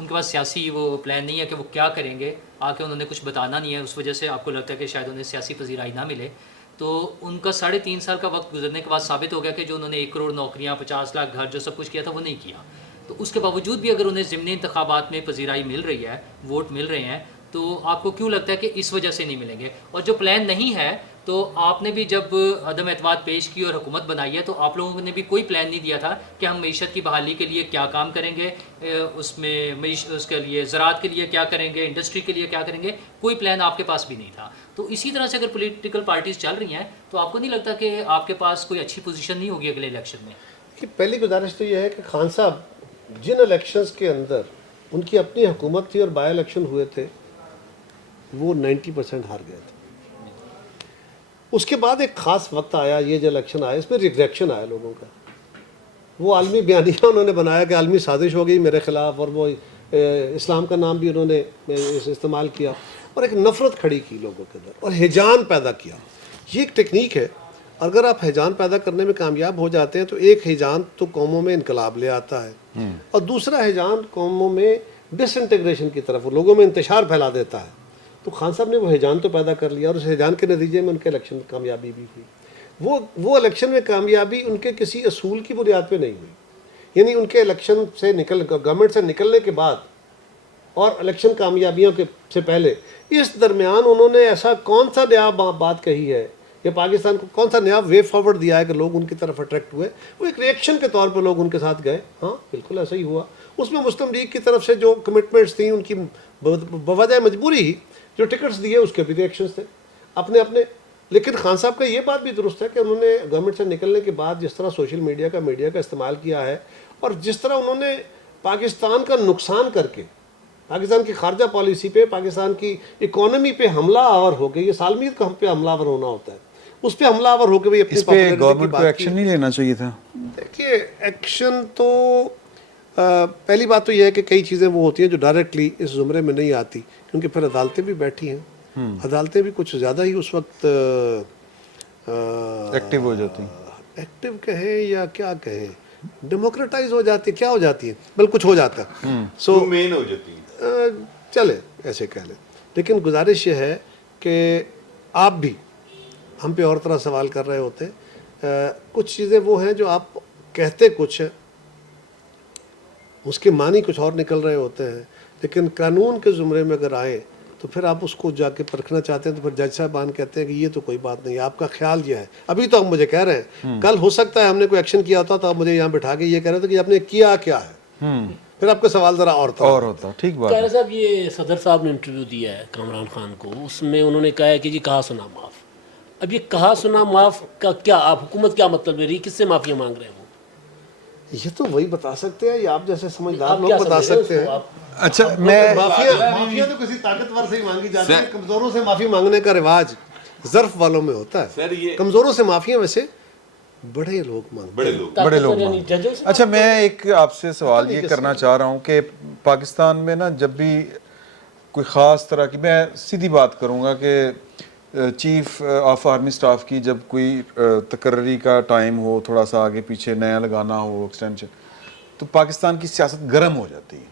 پاس سیاسی وہ پلان نہیں ہے کہ وہ کیا کریں گے, آ کے انہوں نے کچھ بتانا نہیں ہے, اس وجہ سے آپ کو لگتا ہے کہ شاید انہیں سیاسی پذیرائی نہ ملے. تو ان کا 3.5 سال کا وقت گزرنے کے بعد ثابت ہو گیا کہ جو انہوں نے 1 کروڑ نوکریاں, 50 لاکھ گھر, جو سب کچھ کیا تھا وہ نہیں کیا. تو اس کے باوجود بھی اگر انہیں ضمنی انتخابات میں پذیرائی مل رہی ہے, ووٹ مل رہے ہیں, تو آپ کو کیوں لگتا ہے کہ اس وجہ سے نہیں ملیں گے؟ اور جو پلان نہیں ہے, تو آپ نے بھی جب عدم اعتماد پیش کی اور حکومت بنائی ہے, تو آپ لوگوں نے بھی کوئی پلان نہیں دیا تھا کہ ہم معیشت کی بحالی کے لیے کیا کام کریں گے, اس میں اس کے لیے زراعت کے لیے کیا کریں گے, انڈسٹری کے لیے کیا کریں گے, کوئی پلان آپ کے پاس بھی نہیں تھا. تو اسی طرح سے اگر پولیٹیکل پارٹیز چل رہی ہیں, تو آپ کو نہیں لگتا کہ آپ کے پاس کوئی اچھی پوزیشن نہیں ہوگی اگلے الیکشن میں؟ کہ پہلی گزارش تو یہ ہے کہ خان صاحب جن الیکشنز کے اندر ان کی اپنی حکومت تھی اور بائی الیکشن ہوئے تھے, وہ 90% ہار گئے تھے. اس کے بعد ایک خاص وقت آیا, یہ جو الیکشن آیا, اس میں ریگریکشن آیا لوگوں کا. وہ عالمی بیانیہ انہوں نے بنایا کہ عالمی سازش ہو گئی میرے خلاف, اور وہ اسلام کا نام بھی انہوں نے استعمال کیا, اور ایک نفرت کھڑی کی لوگوں کے اندر, اور ہیجان پیدا کیا. یہ ایک ٹیکنیک ہے, اگر آپ ہیجان پیدا کرنے میں کامیاب ہو جاتے ہیں تو ایک ہیجان تو قوموں میں انقلاب لے آتا ہے, اور دوسرا ہیجان قوموں میں ڈس انٹیگریشن کی طرف, لوگوں میں انتشار پھیلا دیتا ہے. تو خان صاحب نے وہ ہیجان تو پیدا کر لیا, اور اس ہیجان کے نتیجے میں ان کے الیکشن میں کامیابی بھی ہوئی. وہ الیکشن میں کامیابی ان کے کسی اصول کی بنیاد پہ نہیں ہوئی, یعنی ان کے الیکشن سے گورنمنٹ سے نکلنے کے بعد اور الیکشن کامیابیوں کے سے پہلے اس درمیان انہوں نے ایسا کون سا نیا بات کہی ہے, یا پاکستان کو کون سا نیا وے فارورڈ دیا ہے کہ لوگ ان کی طرف اٹریکٹ ہوئے. وہ ایک ریئیکشن کے طور پہ لوگ ان کے ساتھ گئے. ہاں بالکل ایسا ہی ہوا. اس میں مسلم لیگ کی طرف سے جو کمٹمنٹس تھیں, ان کی بوجہ مجبوری ہی جو ٹکٹس دیے, اس کے بھی ریئیکشنس تھے اپنے اپنے. لیکن خان صاحب کا یہ بات بھی درست ہے کہ انہوں نے گورنمنٹ سے نکلنے کے بعد جس طرح سوشل میڈیا کا استعمال کیا ہے, اور جس طرح انہوں نے پاکستان کا نقصان کر کے پاکستان کی خارجہ پالیسی پہ, پاکستان کی اکانومی پہ حملہ آور ہو گئی. یہ سالمیت کا ہم پہ حملہ آور ہونا ہوتا ہے, اس پہ حملہ آور ہو کے اس پہ گورنمنٹ کو ایکشن نہیں لینا چاہیے تھا. دیکھیے ایکشن تو پہلی بات تو یہ ہے کہ کئی چیزیں وہ ہوتی ہیں جو ڈائریکٹلی اس زمرے میں نہیں آتی، کیونکہ پھر عدالتیں بھی بیٹھی ہیں، عدالتیں بھی کچھ زیادہ ہی اس وقت ایکٹیو ہو جاتی ہیں، ایکٹیو کہیں یا کیا کہیں، ڈیموکریٹائز ہو جاتی ہے، کیا ہو جاتی ہے، بل کچھ ہو جاتا ہے. سو مین ہو جاتی ہے. چلے ایسے کہہ لیں، لیکن گزارش یہ ہے کہ آپ بھی ہم پہ اور طرح سوال کر رہے ہوتے، کچھ چیزیں وہ ہیں جو آپ کہتے کچھ ہیں، اس کے معنی کچھ اور نکل رہے ہوتے ہیں، لیکن قانون کے زمرے میں اگر آئیں تو پھر آپ اس کو جا کے پرکھنا چاہتے ہیں تو پھر جج صاحبان کہتے ہیں کہ یہ تو کوئی بات نہیں، آپ کا خیال یہ ہے. ابھی تو آپ مجھے کہہ رہے ہیں، کل ہو سکتا ہے ہم نے کوئی ایکشن کیا ہوتا تو آپ مجھے یہاں بٹھا کے یہ کہہ رہے تھے کہ آپ نے کیا کیا ہے، پھر آپ کا سوال ذرا اور تھا. اور ہوتا. ٹھیک بات ہے. قاہرہ صاحب، یہ صدر صاحب نے انٹرویو دیا ہے کامران خان کو، اس میں انہوں نے کہا ہے کہ جی کہا سنا معاف. اب یہ کہا سنا معاف کا کیا، آپ حکومت کیا مطلب لے رہی، کس سے معافیاں مانگ رہے ہیں وہ؟ یہ تو وہی بتا سکتے ہیں، یا آپ جیسے سمجھدار آپ لوگ کیا بتا سمجھ رہے سکتے ہیں ہیں. اچھا میں معافیا تو کسی طاقتور سے ہی مانگی جاتی ہے، کمزوروں سے معافی مانگنے کا رواج ظرف والوں میں ہوتا سر ہے. یہ کمزوروں سے معافیاں ویسے بڑے لوگ مانگتے ہیں. بڑے لوگ یعنی ججوں سے اچھا میں ایک آپ سے سوال یہ کرنا چاہ رہا ہوں کہ پاکستان میں نا جب بھی کوئی خاص طرح کی، میں سیدھی بات کروں گا کہ چیف آف آرمی سٹاف کی جب کوئی تقرری کا ٹائم ہو، تھوڑا سا آگے پیچھے نیا لگانا ہو ایکسٹینشن، تو پاکستان کی سیاست گرم ہو جاتی ہے.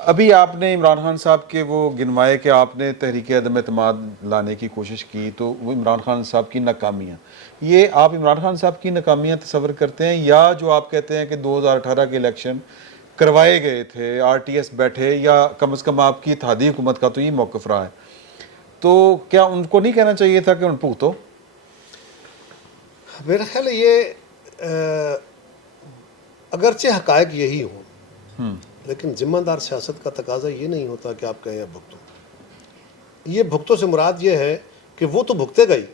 ابھی آپ نے عمران خان صاحب کے وہ گنوائے کہ آپ نے تحریک عدم اعتماد لانے کی کوشش کی، تو وہ عمران خان صاحب کی ناکامیاں، یہ آپ عمران خان صاحب کی ناکامیاں تصور کرتے ہیں، یا جو آپ کہتے ہیں کہ 2018 کے الیکشن کروائے گئے تھے، آر ٹی ایس بیٹھے، یا کم از کم آپ کی اتحادی حکومت کا تو یہ موقف رہا ہے، تو کیا ان کو نہیں کہنا چاہیے تھا کہ ان بھگتو؟ میرا خیال ہے یہ اگرچہ حقائق یہی ہوں، لیکن ذمہ دار سیاست کا تقاضا یہ نہیں ہوتا کہ آپ کہیں بھگتو. یہ بھگتوں سے مراد یہ ہے کہ وہ تو بھگتے گئی،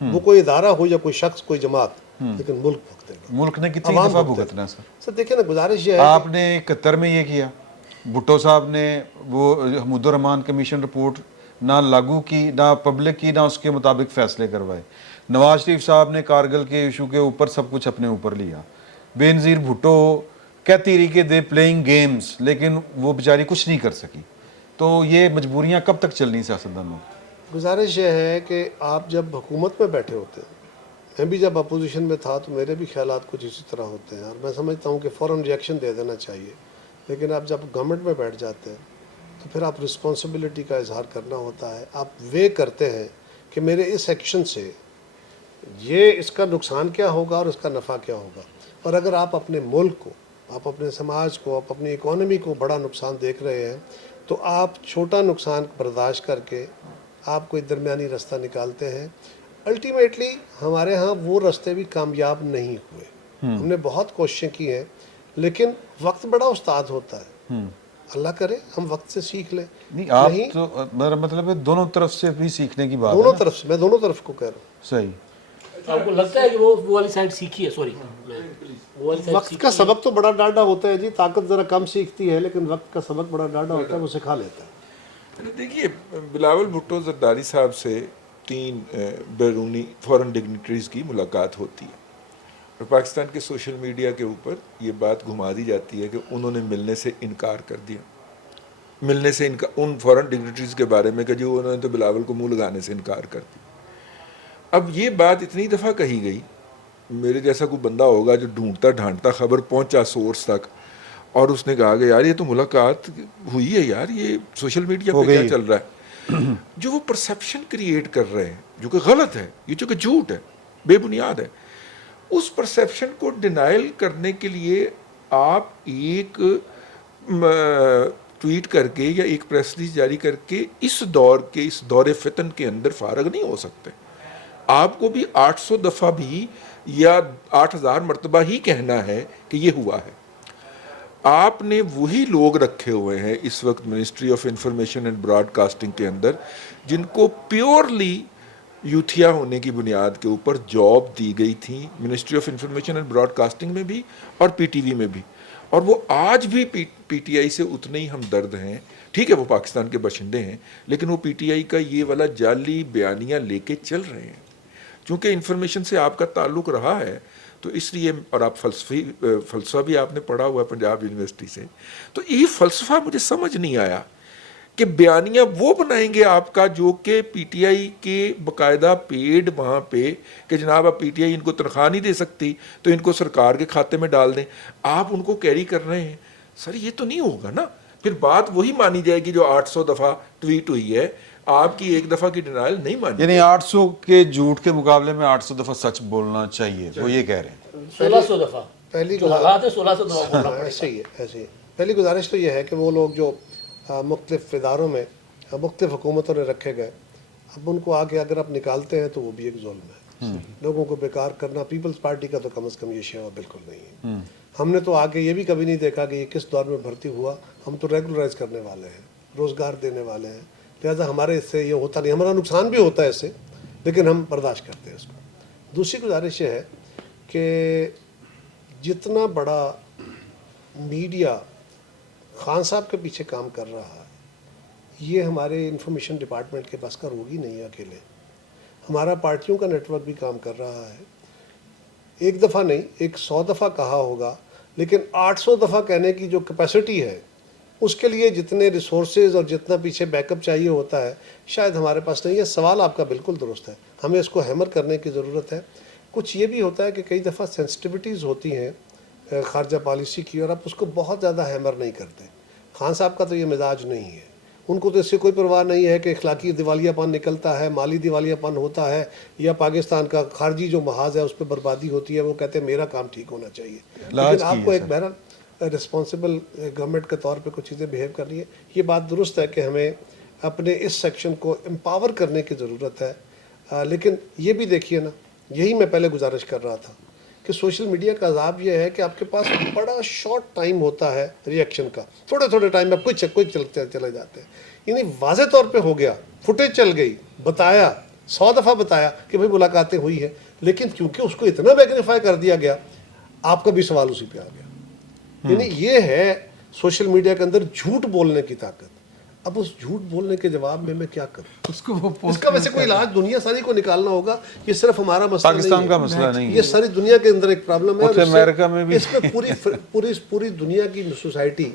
وہ کوئی ادارہ ہو یا کوئی شخص، کوئی جماعت، لیکن ملک بھگتے گا. ملک نے کتنی عوام دفعہ بھگتے بھگتنا سر؟ سر دیکھیں نا، گزارش یہ ہے آپ نے 71 میں یہ کیا، بھٹو صاحب نے وہ حمود الرحمان کمیشن رپورٹ نہ لاگو کی، نہ پبلک کی، نہ اس کے مطابق فیصلے کروائے. نواز شریف صاحب نے کارگل کے ایشو کے اوپر سب کچھ اپنے اوپر لیا. بے نظیر بھٹو کہتی رہی کہ دے پلئنگ گیمز، لیکن وہ بیچاری کچھ نہیں کر سکی. تو یہ مجبوریاں کب تک چلنی سیاستدانوں؟ گزارش یہ ہے کہ آپ جب حکومت میں بیٹھے ہوتے ہیں، میں بھی جب اپوزیشن میں تھا تو میرے بھی خیالات کچھ اسی طرح ہوتے ہیں، اور میں سمجھتا ہوں کہ فوراً ریئیکشن دے دینا چاہیے. لیکن آپ جب گورنمنٹ میں بیٹھ جاتے ہیں تو پھر آپ رسپانسبلٹی کا اظہار کرنا ہوتا ہے. آپ وے کرتے ہیں کہ میرے اس ایکشن سے یہ اس کا نقصان کیا ہوگا اور اس کا نفع کیا ہوگا. اور اگر آپ اپنے ملک کو، آپ اپنے سماج کو، آپ اپنی اکانومی کو بڑا نقصان دیکھ رہے ہیں، تو آپ چھوٹا نقصان برداشت کر کے آپ کوئی درمیانی رستہ نکالتے ہیں. الٹیمیٹلی ہمارے ہاں وہ رستے بھی کامیاب نہیں ہوئے. ہم نے بہت کوششیں کی ہیں، لیکن وقت بڑا استاد ہوتا ہے. اللہ کرے ہم وقت سے سیکھ لیں. نہیں آپ تو میرا مطلب ہے دونوں طرف سے بھی سیکھنے کی بات ہے. دونوں طرف سے، میں دونوں طرف کو کہہ رہا ہوں. صحیح. آپ کو لگتا ہے کہ وہ والی سائڈ سیکھی ہے؟ سوری، وقت کا سبق تو بڑا ڈاڈا ہوتا ہے جی. طاقت ذرا کم سیکھتی ہے، لیکن وقت کا سبق بڑا ڈاڈا ہوتا ہے، وہ سکھا لیتا ہے. دیکھیے بلاول بھٹو زرداری صاحب سے 3 بیرونی فورن ڈگنیٹریز کی ملاقات ہوتی ہے، اور پاکستان کے سوشل میڈیا کے اوپر یہ بات گھما دی جاتی ہے کہ انہوں نے ملنے سے انکار کر دیا، ملنے سے ان فورن ڈگنیٹریز کے بارے میں کہ جو انہوں نے تو بلاول کو منہ لگانے سے انکار کر دیا. اب یہ بات اتنی دفعہ کہی گئی، میرے جیسا کوئی بندہ ہوگا جو ڈھونڈتا ڈھانٹتا خبر پہنچا سورس تک، اور اس نے کہا کہ یار یہ تو ملاقات ہوئی ہے، یار یہ سوشل میڈیا پہ کیا چل رہا ہے. جو وہ پرسیپشن کریٹ کر رہے ہیں جو کہ غلط ہے، یہ جو کہ جھوٹ ہے، بے بنیاد ہے، اس پرسیپشن کو ڈینائل کرنے کے لیے آپ ایک ٹویٹ کر کے یا ایک پریس ریلیز جاری کر کے اس دور فتن کے اندر فارغ نہیں ہو سکتے. آپ کو بھی 800 دفعہ بھی یا 8000 مرتبہ ہی کہنا ہے کہ یہ ہوا ہے. آپ نے وہی لوگ رکھے ہوئے ہیں اس وقت ministry of information and broadcasting کے اندر، جن کو پیورلی یوتھیا ہونے کی بنیاد کے اوپر جاب دی گئی تھی ministry of information and broadcasting میں بھی اور پی ٹی وی میں بھی، اور وہ آج بھی پی ٹی آئی سے اتنے ہی ہمدرد ہیں. ٹھیک ہے وہ پاکستان کے باشندے ہیں، لیکن وہ پی ٹی آئی کا یہ والا جعلی بیانیہ لے کے چل رہے ہیں. چونکہ انفارمیشن سے آپ کا تعلق رہا ہے تو اس لیے، اور آپ فلسفہ بھی آپ نے پڑھا ہوا ہے پنجاب یونیورسٹی سے، تو یہ فلسفہ مجھے سمجھ نہیں آیا کہ بیانیہ وہ بنائیں گے آپ کا جو کہ پی ٹی آئی کے باقاعدہ پیڈ وہاں پہ کہ جناب اب پی ٹی آئی ان کو تنخواہ نہیں دے سکتی تو ان کو سرکار کے کھاتے میں ڈال دیں، آپ ان کو کیری کر رہے ہیں. سر یہ تو نہیں ہوگا نا، پھر بات وہی مانی جائے گی جو 800 دفعہ ٹویٹ ہوئی ہے، آپ کی ایک دفعہ کی ڈینائل نہیں مانی. یعنی 800 کے جھوٹ کے مقابلے میں 800 دفعہ سچ بولنا چاہیے، وہ یہ کہہ رہے ہیں. 1600 دفعہ پہلی جو حالات ہے 1600 دفعہ بولنا پڑے گا. ایسے ہی ہے، ایسے ہی. پہلی گزارش تو یہ ہے کہ وہ لوگ جو مختلف اداروں میں مختلف حکومتوں نے رکھے گئے، اب ان کو آگے اگر آپ نکالتے ہیں تو وہ بھی ایک ظلم ہے. لوگوں کو بیکار کرنا پیپلز پارٹی کا تو کم از کم یہ شیوا بالکل نہیں ہے. ہم نے تو آگے یہ بھی کبھی نہیں دیکھا کہ یہ کس دور میں بھرتی ہوا، ہم تو ریگولرائز کرنے والے ہیں، روزگار دینے والے ہیں، لہٰذا ہمارے اس سے یہ ہوتا نہیں. ہمارا نقصان بھی ہوتا ہے اس سے، لیکن ہم برداشت کرتے ہیں اس کو. دوسری گزارش یہ ہے کہ جتنا بڑا میڈیا خان صاحب کے پیچھے کام کر رہا ہے، یہ ہمارے انفارمیشن ڈپارٹمنٹ کے بس کا روگ ہی نہیں ہے اکیلے. ہمارا پارٹیوں کا نیٹ ورک بھی کام کر رہا ہے. ایک دفعہ نہیں، 100 دفعہ کہا ہوگا، لیکن 800 دفعہ کہنے کی جو کیپیسٹی ہے اس کے لیے جتنے ریسورسز اور جتنا پیچھے بیک اپ چاہیے ہوتا ہے شاید ہمارے پاس نہیں ہے. سوال آپ کا بالکل درست ہے، ہمیں اس کو ہیمر کرنے کی ضرورت ہے. کچھ یہ بھی ہوتا ہے کہ کئی دفعہ سینسٹیوٹیز ہوتی ہیں خارجہ پالیسی کی، اور آپ اس کو بہت زیادہ ہیمر نہیں کرتے. خان صاحب کا تو یہ مزاج نہیں ہے، ان کو تو اس سے کوئی پرواہ نہیں ہے کہ اخلاقی دیوالیہ پن نکلتا ہے، مالی دیوالیہ پن ہوتا ہے، یا پاکستان کا خارجی جو محاذ ہے اس پہ بربادی ہوتی ہے. وہ کہتے ہیں میرا کام ٹھیک ہونا چاہیے. لیکن آپ کو ایک بہرحال رسپانسبل گورنمنٹ کے طور پہ کچھ چیزیں بیہیو کرنی ہے. یہ بات درست ہے کہ ہمیں اپنے اس سیکشن کو امپاور کرنے کی ضرورت ہے. لیکن یہ بھی دیکھیے نا، یہی میں پہلے گزارش کر رہا تھا کہ سوشل میڈیا کا عذاب یہ ہے کہ آپ کے پاس بڑا شارٹ ٹائم ہوتا ہے ریئیکشن کا، تھوڑے ٹائم میں کوئی چلے جاتے ہیں. یعنی واضح طور پہ ہو گیا، فوٹیج چل گئی، بتایا 100 دفعہ بتایا کہ بھائی ملاقاتیں ہوئی ہیں، لیکن کیونکہ اس کو اتنا میگنیفائی کر دیا گیا، آپ کا بھی سوال اسی پہ آ گیا. یعنی یہ ہے سوشل میڈیا کے اندر جھوٹ بولنے کی طاقت. اب اس جھوٹ بولنے کے جواب میں کیا کروں؟ اس کا ویسے کوئی علاج دنیا ساری کو نکالنا ہوگا. یہ صرف ہمارا مسئلہ پاکستان کا مسئلہ نہیں ہے، یہ ساری دنیا کے اندر ایک پرابلم ہے. اور امریکہ میں بھی اس میں پوری دنیا کی سوسائٹی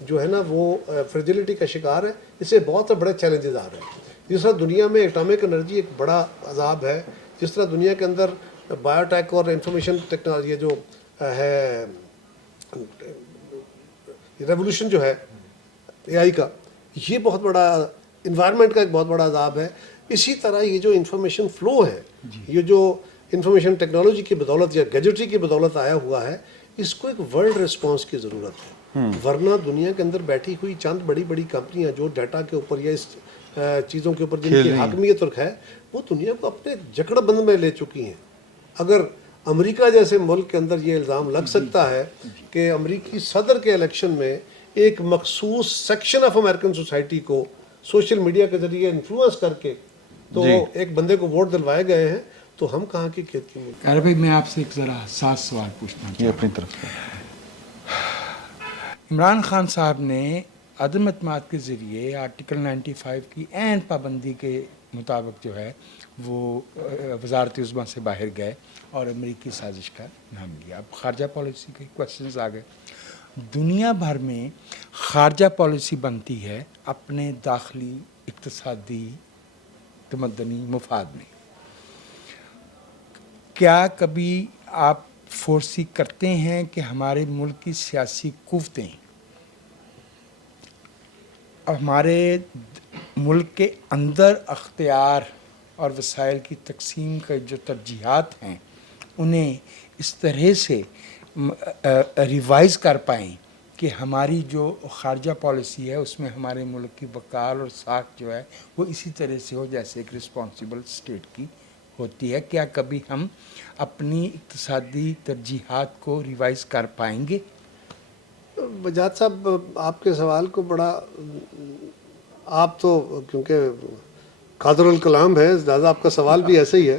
جو ہے نا وہ فرجیلٹی کا شکار ہے. اس سے بہت سے بڑے چیلنجز آ رہے ہیں. جس طرح دنیا میں ایٹامک انرجی ایک بڑا عذاب ہے، جس طرح دنیا کے اندر بایو ٹیک اور انفارمیشن ٹیکنالوجی جو ہے ریولوشن جو ہے اے آئی کا، یہ بہت بڑا انوائرمنٹ کا ایک بہت بڑا عذاب ہے. اسی طرح یہ جو انفارمیشن فلو ہے، یہ جو انفارمیشن ٹیکنالوجی کی بدولت یا گیجٹری کی بدولت آیا ہوا ہے، اس کو ایک ورلڈ رسپانس کی ضرورت ہے. ورنہ دنیا کے اندر بیٹھی ہوئی چند بڑی بڑی کمپنیاں جو ڈیٹا کے اوپر یا اس چیزوں کے اوپر جن کی حاکمیت ہے، وہ دنیا کو اپنے جکڑ بند میں لے چکی ہیں. اگر امریکہ جیسے ملک کے اندر یہ الزام لگ سکتا ہے کہ امریکی صدر کے الیکشن میں ایک مخصوص سیکشن آف امریکن سوسائٹی کو سوشل میڈیا کے ذریعے انفلوئنس کر کے تو ایک بندے کو ووٹ دلوائے گئے ہیں، تو ہم کہاں کی کھیت کی ملک. کہہ رہے بھائی میں آپ سے ایک ذرا حساس سوال پوچھنا چاہتا ہوں. اپنی طرف سے عمران خان صاحب نے عدم اعتماد کے ذریعے آرٹیکل 95 کی عین پابندی کے مطابق جو ہے وہ وزارت عظمیٰ سے باہر گئے اور امریکی سازش کا نام لیا. اب خارجہ پالیسی کے کوشچنز آ گئے. دنیا بھر میں خارجہ پالیسی بنتی ہے اپنے داخلی اقتصادی تمدنی مفاد میں. کیا کبھی آپ فورسی کرتے ہیں کہ ہمارے ملک کی سیاسی قوتیں ہمارے ملک کے اندر اختیار اور وسائل کی تقسیم کا جو ترجیحات ہیں انہیں اس طرح سے ریوائز کر پائیں کہ ہماری جو خارجہ پالیسی ہے اس میں ہمارے ملک کی وقار اور ساکھ جو ہے وہ اسی طرح سے ہو جیسے ایک رسپانسبل اسٹیٹ کی ہوتی ہے؟ کیا کبھی ہم اپنی اقتصادی ترجیحات کو ریوائز کر پائیں گے؟ بجاج صاحب آپ کے سوال کو بڑا، آپ تو کیونکہ قادر الکلام ہے لہٰذا آپ کا سوال بھی ایسے ہی ہے.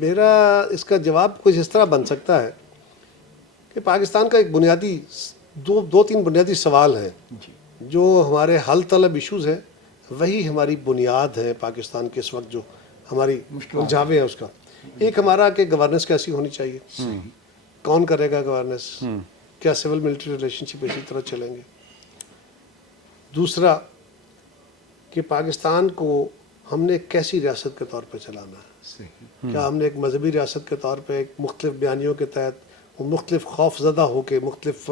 میرا اس کا جواب کچھ اس طرح بن سکتا ہے کہ پاکستان کا ایک بنیادی دو تین بنیادی سوال ہیں جو ہمارے حل طلب ایشوز ہیں، وہی ہماری بنیاد ہے پاکستان کے اس وقت جو ہماری الجھاویں ہیں اس کا. ایک ہمارا کہ گورننس کیسی ہونی چاہیے، کون کرے گا گورننس، کیا سول ملٹری ریلیشن شپ اسی طرح چلیں گے. دوسرا کہ پاکستان کو ہم نے ایک کیسی ریاست کے طور پہ چلانا ہے. کیا ہم نے ایک مذہبی ریاست کے طور پہ ایک مختلف بیانیوں کے تحت مختلف خوف زدہ ہو کے، مختلف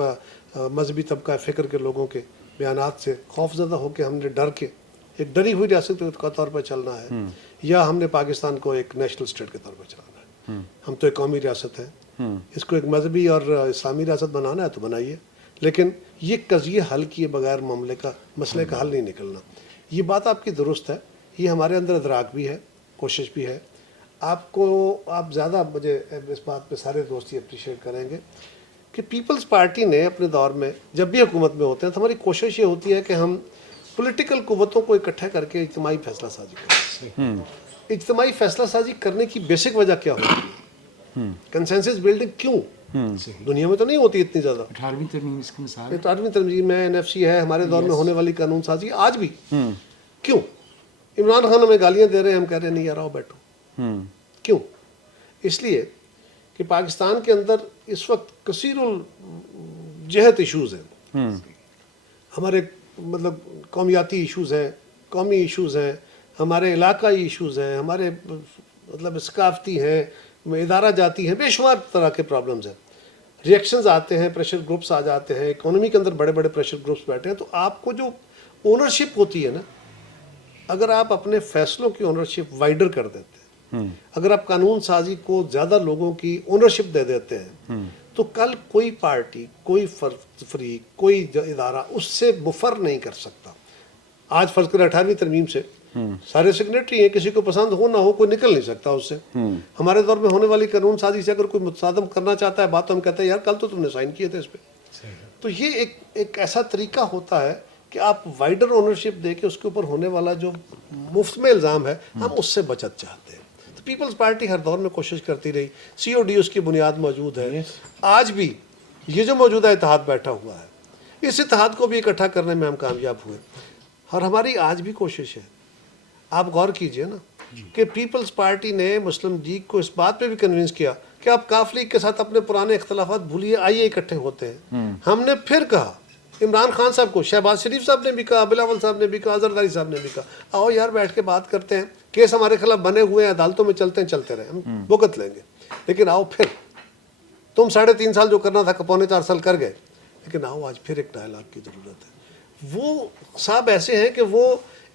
مذہبی طبقہ فکر کے لوگوں کے بیانات سے خوف زدہ ہو کے ہم نے ڈر کے ایک ڈری ہوئی ریاست کے طور پہ چلنا ہے، یا ہم نے پاکستان کو ایک نیشنل اسٹیٹ کے طور پہ چلانا ہے؟ ہم تو ایک قومی ریاست ہے، اس کو ایک مذہبی اور اسلامی ریاست بنانا ہے تو بنائیے، لیکن یہ قضیے حل کیے بغیر مسئلے کا حل نہیں نکلنا. یہ بات آپ کی درست ہے، یہ ہمارے اندر ادراک بھی ہے، کوشش بھی ہے. آپ زیادہ مجھے اس بات پہ سارے دوست یہ اپریشیٹ کریں گے کہ پیپلز پارٹی نے اپنے دور میں جب بھی حکومت میں ہوتے ہیں تو ہماری کوشش یہ ہوتی ہے کہ ہم پولیٹیکل قوتوں کو اکٹھا کر کے اجتماعی فیصلہ سازی کریں. اجتماعی فیصلہ سازی کرنے کی بیسک وجہ کیا ہوتی ہے؟ کنسنسس بلڈنگ کیوں؟ دنیا میں تو نہیں ہوتی اتنی زیادہ. 18ویں ترمیم اس کی مثال ہے. 18ویں ترمیم ہے، NFC ہے، ہمارے دور میں ہونے والی قانون سازی آج بھی. کیوں؟ عمران خان ہمیں گالیاں دے رہے ہیں، ہم کہہ رہے ہیں نہیں یار آؤ بیٹھو. کیوں؟ اس لیے کہ پاکستان کے اندر اس وقت کثیر الجہت ایشوز ہیں. ہمارے مطلب قومیاتی ایشوز ہیں، قومی ایشوز ہیں، ہمارے علاقائی ایشوز ہیں، ہمارے مطلب ثقافتی ہیں، ادارہ جاتی ہیں، بے شمار طرح کے پرابلمز ہیں. ریئیکشنز آتے ہیں، پریشر گروپس آ جاتے ہیں، اکانومی کے اندر بڑے بڑے پریشر گروپس بیٹھے ہیں. تو آپ کو جو اونرشپ ہوتی ہے نا، اگر آپ اپنے فیصلوں کی اونرشپ وائڈر کر دیتے ہیں، اگر آپ قانون سازی کو زیادہ لوگوں کی اونرشپ دے دیتے ہیں، تو کل کوئی پارٹی، کوئی فریق، کوئی ادارہ اس سے مفر نہیں کر سکتا. آج فرض کریں 18ویں ترمیم سے سارے سگنیٹری ہیں، کسی کو پسند ہو نہ ہو کوئی نکل نہیں سکتا اس سے. ہمارے دور میں ہونے والی قانون سازی سے اگر کوئی متصادم کرنا چاہتا ہے بات، تو ہم کہتے ہیں یار کل تو تم نے سائن کیے تھے اس پہ. تو یہ ایک ایسا طریقہ ہوتا ہے کہ آپ وائڈر اونرشپ دے کے اس کے اوپر ہونے والا جو مفت میں الزام ہے، ہم اس سے بچت چاہتے ہیں. تو پیپلز پارٹی ہر دور میں کوشش کرتی رہی. COD اس کی بنیاد موجود ہے. آج بھی یہ جو موجودہ اتحاد بیٹھا ہوا ہے، اس اتحاد کو بھی اکٹھا کرنے میں ہم کامیاب ہوئے. اور ہماری آج بھی کوشش ہے. آپ غور کیجئے نا کہ پیپلز پارٹی نے مسلم لیگ کو اس بات پہ بھی کنونس کیا کہ آپ کاف لیگ کے ساتھ اپنے پرانے اختلافات بھولیے، آئیے اکٹھے ہوتے ہیں. ہم نے پھر کہا عمران خان صاحب کو، شہباز شریف صاحب نے بھی کہا، بلاول صاحب نے بھی کہا، زرداری صاحب نے بھی کہا آؤ یار بیٹھ کے بات کرتے ہیں. کیس ہمارے خلاف بنے ہوئے ہیں، عدالتوں میں چلتے ہیں، چلتے رہے، ہم بھگت لیں گے، لیکن آؤ پھر تم 3.5 سال جو کرنا تھا 4.25 سال کر گئے، لیکن آؤ آج پھر ایک ڈائلاگ کی ضرورت ہے. وہ صاحب ایسے ہیں کہ وہ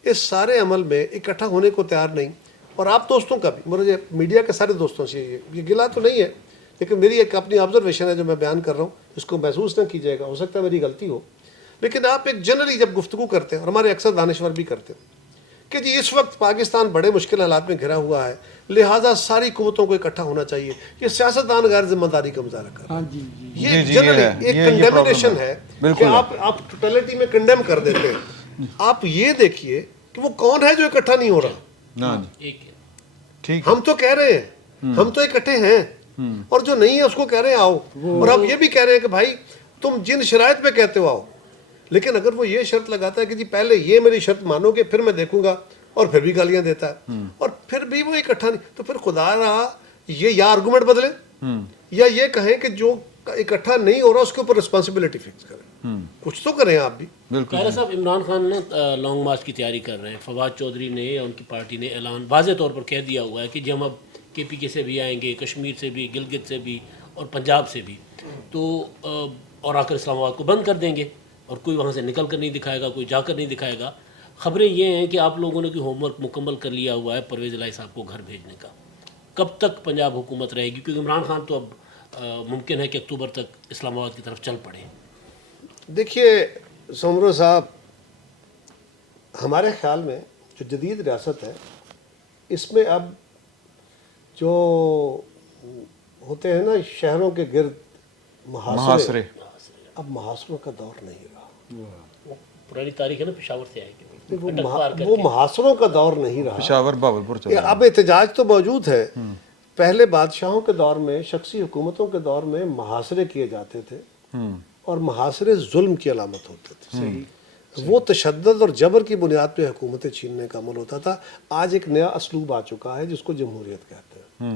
اس سارے عمل میں اکٹھا ہونے کو تیار نہیں. اور آپ دوستوں کا بھی، مجھے میڈیا کے سارے دوستوں سے یہ گلا تو نہیں ہے، لیکن میری ایک اپنی آبزرویشن ہے جو میں بیان کر رہا ہوں، اس کو محسوس نہ کیجیے گا، ہو سکتا ہے میری غلطی ہو. لیکن آپ ایک جنرلی جب گفتگو کرتے ہیں، اور ہمارے اکثر دانشور بھی کرتے ہیں کہ جی اس وقت پاکستان بڑے مشکل حالات میں گھرا ہوا ہے، لہٰذا ساری قوتوں کو اکٹھا ہونا چاہیے، یہ سیاستدان غیر ذمہ داری کا مظاہرہ کر رہے ہیں. یہ جنرلی ایک کنڈیمنیشن ہے کہ آپ ٹوٹیلٹی میں کنڈیم کر دیتے ہیں. آپ یہ دیکھیے کہ وہ کون ہے جو اکٹھا نہیں ہو رہا. ہم تو کہہ رہے ہیں، ہم تو اکٹھے ہیں، اور جو نہیں ہے اس کو کہہ رہے ہیں آؤ. اور ہم یہ بھی کہہ رہے ہیں کہ بھائی تم جن شرائط پہ کہتے ہو آؤ، لیکن اگر وہ یہ شرط لگاتا ہے کہ جی پہلے یہ میری شرط مانو گے پھر میں دیکھوں گا، اور پھر بھی گالیاں دیتا ہے، اور پھر بھی وہ اکٹھا نہیں، تو پھر خدا رہا یہ یا آرگومنٹ بدلے یا یہ کہیں کہ جو اکٹھا نہیں ہو رہا اس کے اوپر رسپانسبلٹی فکس کریں. کچھ تو کریں آپ بھی. قاہرہ صاحب، عمران خان نا لانگ مارچ کی تیاری کر رہے ہیں. فواد چودھری نے یا ان کی پارٹی نے اعلان واضح طور پر کہہ دیا ہوا ہے کہ جی ہم اب KPK سے بھی آئیں گے، کشمیر سے بھی، گلگت سے بھی اور پنجاب سے بھی، تو اور آ کر اسلام آباد کو بند کر دیں گے، اور کوئی وہاں سے نکل کر نہیں دکھائے گا، کوئی جا کر نہیں دکھائے گا. خبریں یہ ہیں کہ آپ لوگوں نے کوئی ہوم ورک مکمل کر لیا ہوا ہے پرویز الہی صاحب کو گھر بھیجنے کا. کب تک پنجاب حکومت رہے گی؟ کیونکہ عمران خان تو اب ممکن ہے کہ اکتوبر تک اسلام آباد کی طرف چل پڑے. دیکھیے سمرو صاحب، ہمارے خیال میں جو جدید ریاست ہے اس میں اب جو ہوتے ہیں نا شہروں کے گرد محاصرے، اب محاصروں کا دور نہیں رہا. وہ پرانی تاریخ ہے نا، پشاور سے آئے گی، وہ محاصروں کا دور نہیں رہا. پشاور باولپور چل رہا. اب احتجاج تو موجود ہے. پہلے بادشاہوں کے دور میں، شخصی حکومتوں کے دور میں محاصرے کیے جاتے تھے، اور محاصرے ظلم کی علامت ہوتے تھے. وہ تشدد اور جبر کی بنیاد پہ حکومتیں چھیننے کا عمل ہوتا تھا. آج ایک نیا اسلوب آ چکا ہے جس کو جمہوریت کہتے ہیں.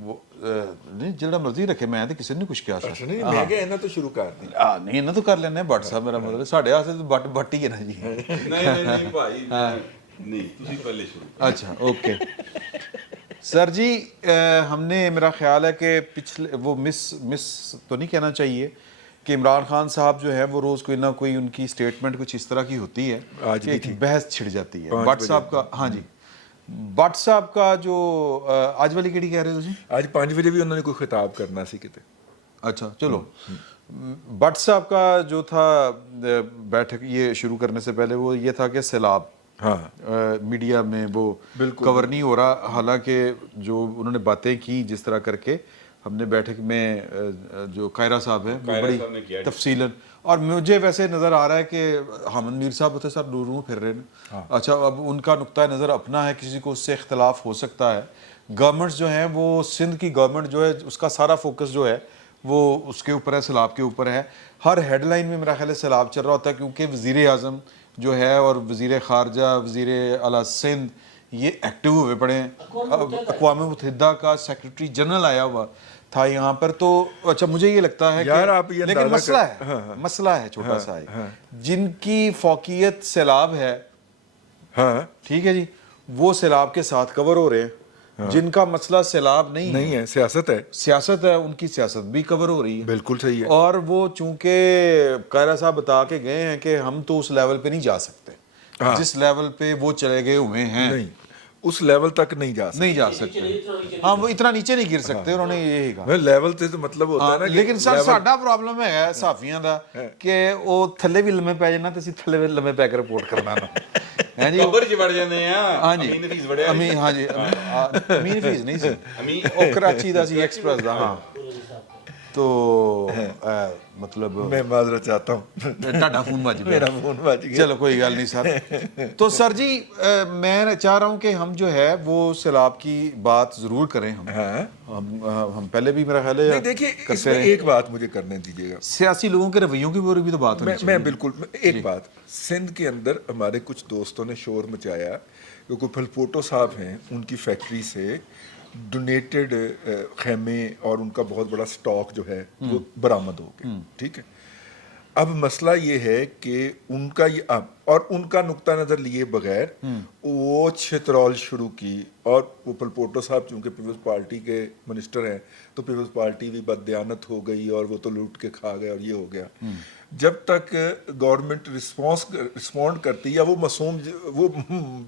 وہ نہیں جڑا مرضی رکھے میں تے کسی نے کچھ کیا سر نہیں میں کہ ਇਹਨਾਂ ਤੋਂ ਸ਼ੁਰੂ ਕਰ ਦੀ نہیں ਇਹਨਾਂ ਤੋਂ ਕਰ ਲੈਣੇ ਬੱਟ ਸਾਹਿਬ ਮੇਰਾ ਮਤਲਬ ਸਾਡੇ ਵਾਸਤੇ ਤਾਂ ਬੱਟ ਹੀ ਹੈ ਨਾ ਜੀ ਨਹੀਂ ਭਾਈ ਨਹੀਂ ਤੁਸੀਂ ਪਹਿਲੇ ਸ਼ੁਰੂ اچھا اوکے سر جی ہم نے میرا خیال ہے کہ پچھلے وہ مس تو نہیں کہنا چاہیے کہ عمران خان صاحب جو ہے وہ روز کوئی نہ کوئی ان کی سٹیٹمنٹ کچھ اس طرح کی ہوتی ہے کہ ایک بحث چھڑ جاتی ہے بٹ صاحب کا ہاں جی بٹ صاحب کا جو آج والی کیڑی کہہ رہے ہو جی ਅੱਜ 5 ਵਜੇ ਵੀ ਉਹਨਾਂ ਨੇ ਕੋਈ ਖਿਤਾਬ ਕਰਨਾ ਸੀ ਕਿਤੇ اچھا چلو بٹ صاحب کا جو تھا بیٹھک یہ شروع کرنے سے پہلے وہ یہ تھا کہ سیلاب ہاں میڈیا میں وہ کور نہیں ہو رہا حالانکہ جو انہوں نے باتیں کی جس طرح کر کے ہم نے بیٹھک میں جو قائرہ صاحب ہیں وہ بڑی تفصیلاً اور مجھے ویسے نظر آ رہا ہے کہ حامد میر صاحب ہوتے سر دوروں پھر رہے ہیں اچھا اب ان کا نقطۂ نظر اپنا ہے کسی کو اس سے اختلاف ہو سکتا ہے گورنمنٹس جو ہیں وہ سندھ کی گورنمنٹ جو ہے اس کا سارا فوکس جو ہے وہ اس کے اوپر ہے سیلاب کے اوپر ہے ہر ہیڈ لائن میں میرا خیال ہے سیلاب چل رہا ہوتا ہے کیونکہ وزیر اعظم جو ہے اور وزیر خارجہ وزیر اعلیٰ سندھ یہ ایکٹیو ہوئے پڑے ہیں اقوام متحدہ کا سیکرٹری جنرل آیا ہوا تھا یہاں پر تو اچھا مجھے یہ لگتا ہے کہ لیکن مسئلہ ہے چھوٹا سا ہے جن کی فوقیت سیلاب ہے ہاں ٹھیک ہے جی وہ سیلاب کے ساتھ کور ہو رہے ہیں جن کا مسئلہ سیلاب نہیں ہے سیاست ہے ان کی سیاست بھی کور ہو رہی ہے بالکل صحیح ہے اور وہ چونکہ قائرہ صاحب بتا کے گئے ہیں کہ ہم تو اس لیول پہ نہیں جا سکتے جس لیول پہ وہ چلے گئے ہوئے ہیں نہیں اس لیول تک نہیں جا سکتے ہاں وہ اتنا نیچے نہیں گر سکتے انہوں نے یہی کہا لیول سے تو مطلب ہوتا ہے نا لیکن سر ساڈا پرابلم ہے صحافیاں دا کہ وہ تھلے بھی لمے پੈ جانا تے اسی تھلے بھی لمے پے کے رپورٹ کرنا نا جی خبر چ بڑھ جاندے ہیں ہاں جی امین ہاں جی امین فیس نہیں سی او کراچی دا سی ایکسپریس دا ہاں تو مطلب میں معذرت چاہتا ہوں ٹاڈا فون بج گیا میرا فون بج گیا چلو کوئی گل نہیں سر تو سر جی میں چاہ رہا ہوں کہ ہم جو ہے وہ سیلاب کی بات ضرور کریں ہم پہلے بھی میرا خیال ہے دیکھیے اس میں ایک بات مجھے کرنے دیجیے گا سیاسی لوگوں کے رویوں کی بھی تو بات ہونی میں بالکل ایک بات سندھ کے اندر ہمارے کچھ دوستوں نے شور مچایا کیونکہ پھلپوٹو صاحب ہیں ان کی فیکٹری سے ڈونیٹڈ خیمے اور ان کا بہت بڑا سٹاک جو ہے وہ برآمد ہو گیا ٹھیک ہے اب مسئلہ یہ ہے کہ ان کا یہ اب اور ان کا نقطہ نظر لیے بغیر وہ چھترول شروع کی اور وہ پھلپوٹو صاحب چونکہ پیپلز پارٹی کے منسٹر ہیں تو پیپلز پارٹی بھی بددیانت ہو گئی اور وہ تو لوٹ کے کھا گئے اور یہ ہو گیا جب تک گورنمنٹ رسپونڈ کرتی یا وہ معصوم وہ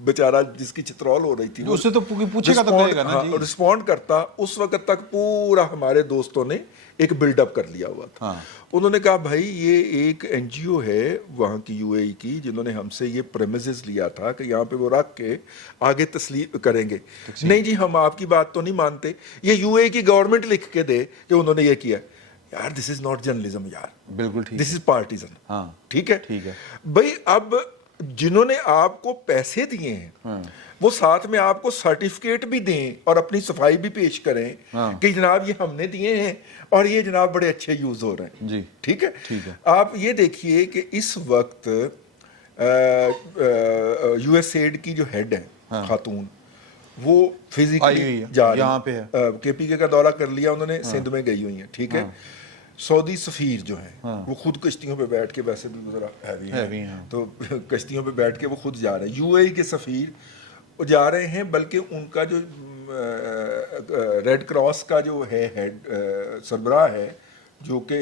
بیچارہ جس کی چترول ہو رہی تھی اس سے تو پوچھے گا تو کہے گا نا جی رسپونڈ کرتا اس وقت تک پورا ہمارے دوستوں نے ایک بلڈ اپ کر لیا ہوا تھا انہوں نے کہا بھائی یہ ایک این جی او ہے وہاں کی یو اے ای کی جنہوں نے ہم سے یہ پریمیسز لیا تھا کہ یہاں پہ وہ رکھ کے آگے تسلیم کریں گے نہیں جی ہم آپ کی بات تو نہیں مانتے یہ یو اے ای کی گورنمنٹ لکھ کے دے کہ انہوں نے یہ کیا یار دس از ناٹ جرنلزم یار بالکل ٹھیک دس از پارٹیزن ہاں ٹھیک ہے بھائی اب جنہوں نے آپ کو پیسے دیے ہیں وہ ساتھ میں آپ کو سرٹیفکیٹ بھی دیں اور اپنی صفائی بھی پیش کریں کہ جناب یہ ہم نے دیے ہیں اور یہ جناب بڑے اچھے یوز ہو رہے ہیں جی ٹھیک ہے آپ یہ دیکھیے کہ اس وقت یو ایس ایڈ کی جو ہیڈ ہیں خاتون وہ فزیکلی جا رہی ہیں کے پی کے کا دورہ کر لیا انہوں نے سندھ میں گئی ہوئی ہیں ٹھیک ہے سعودی سفیر جو ہیں وہ خود کشتیوں پہ بیٹھ کے ویسے بھی ذرا ہیوی ہیں تو کشتیوں پہ بیٹھ کے وہ خود جا رہے ہیں یو اے ای کے سفیر وہ جا رہے ہیں بلکہ ان کا جو ریڈ کراس کا جو ہے ہیڈ سربراہ ہے جو کہ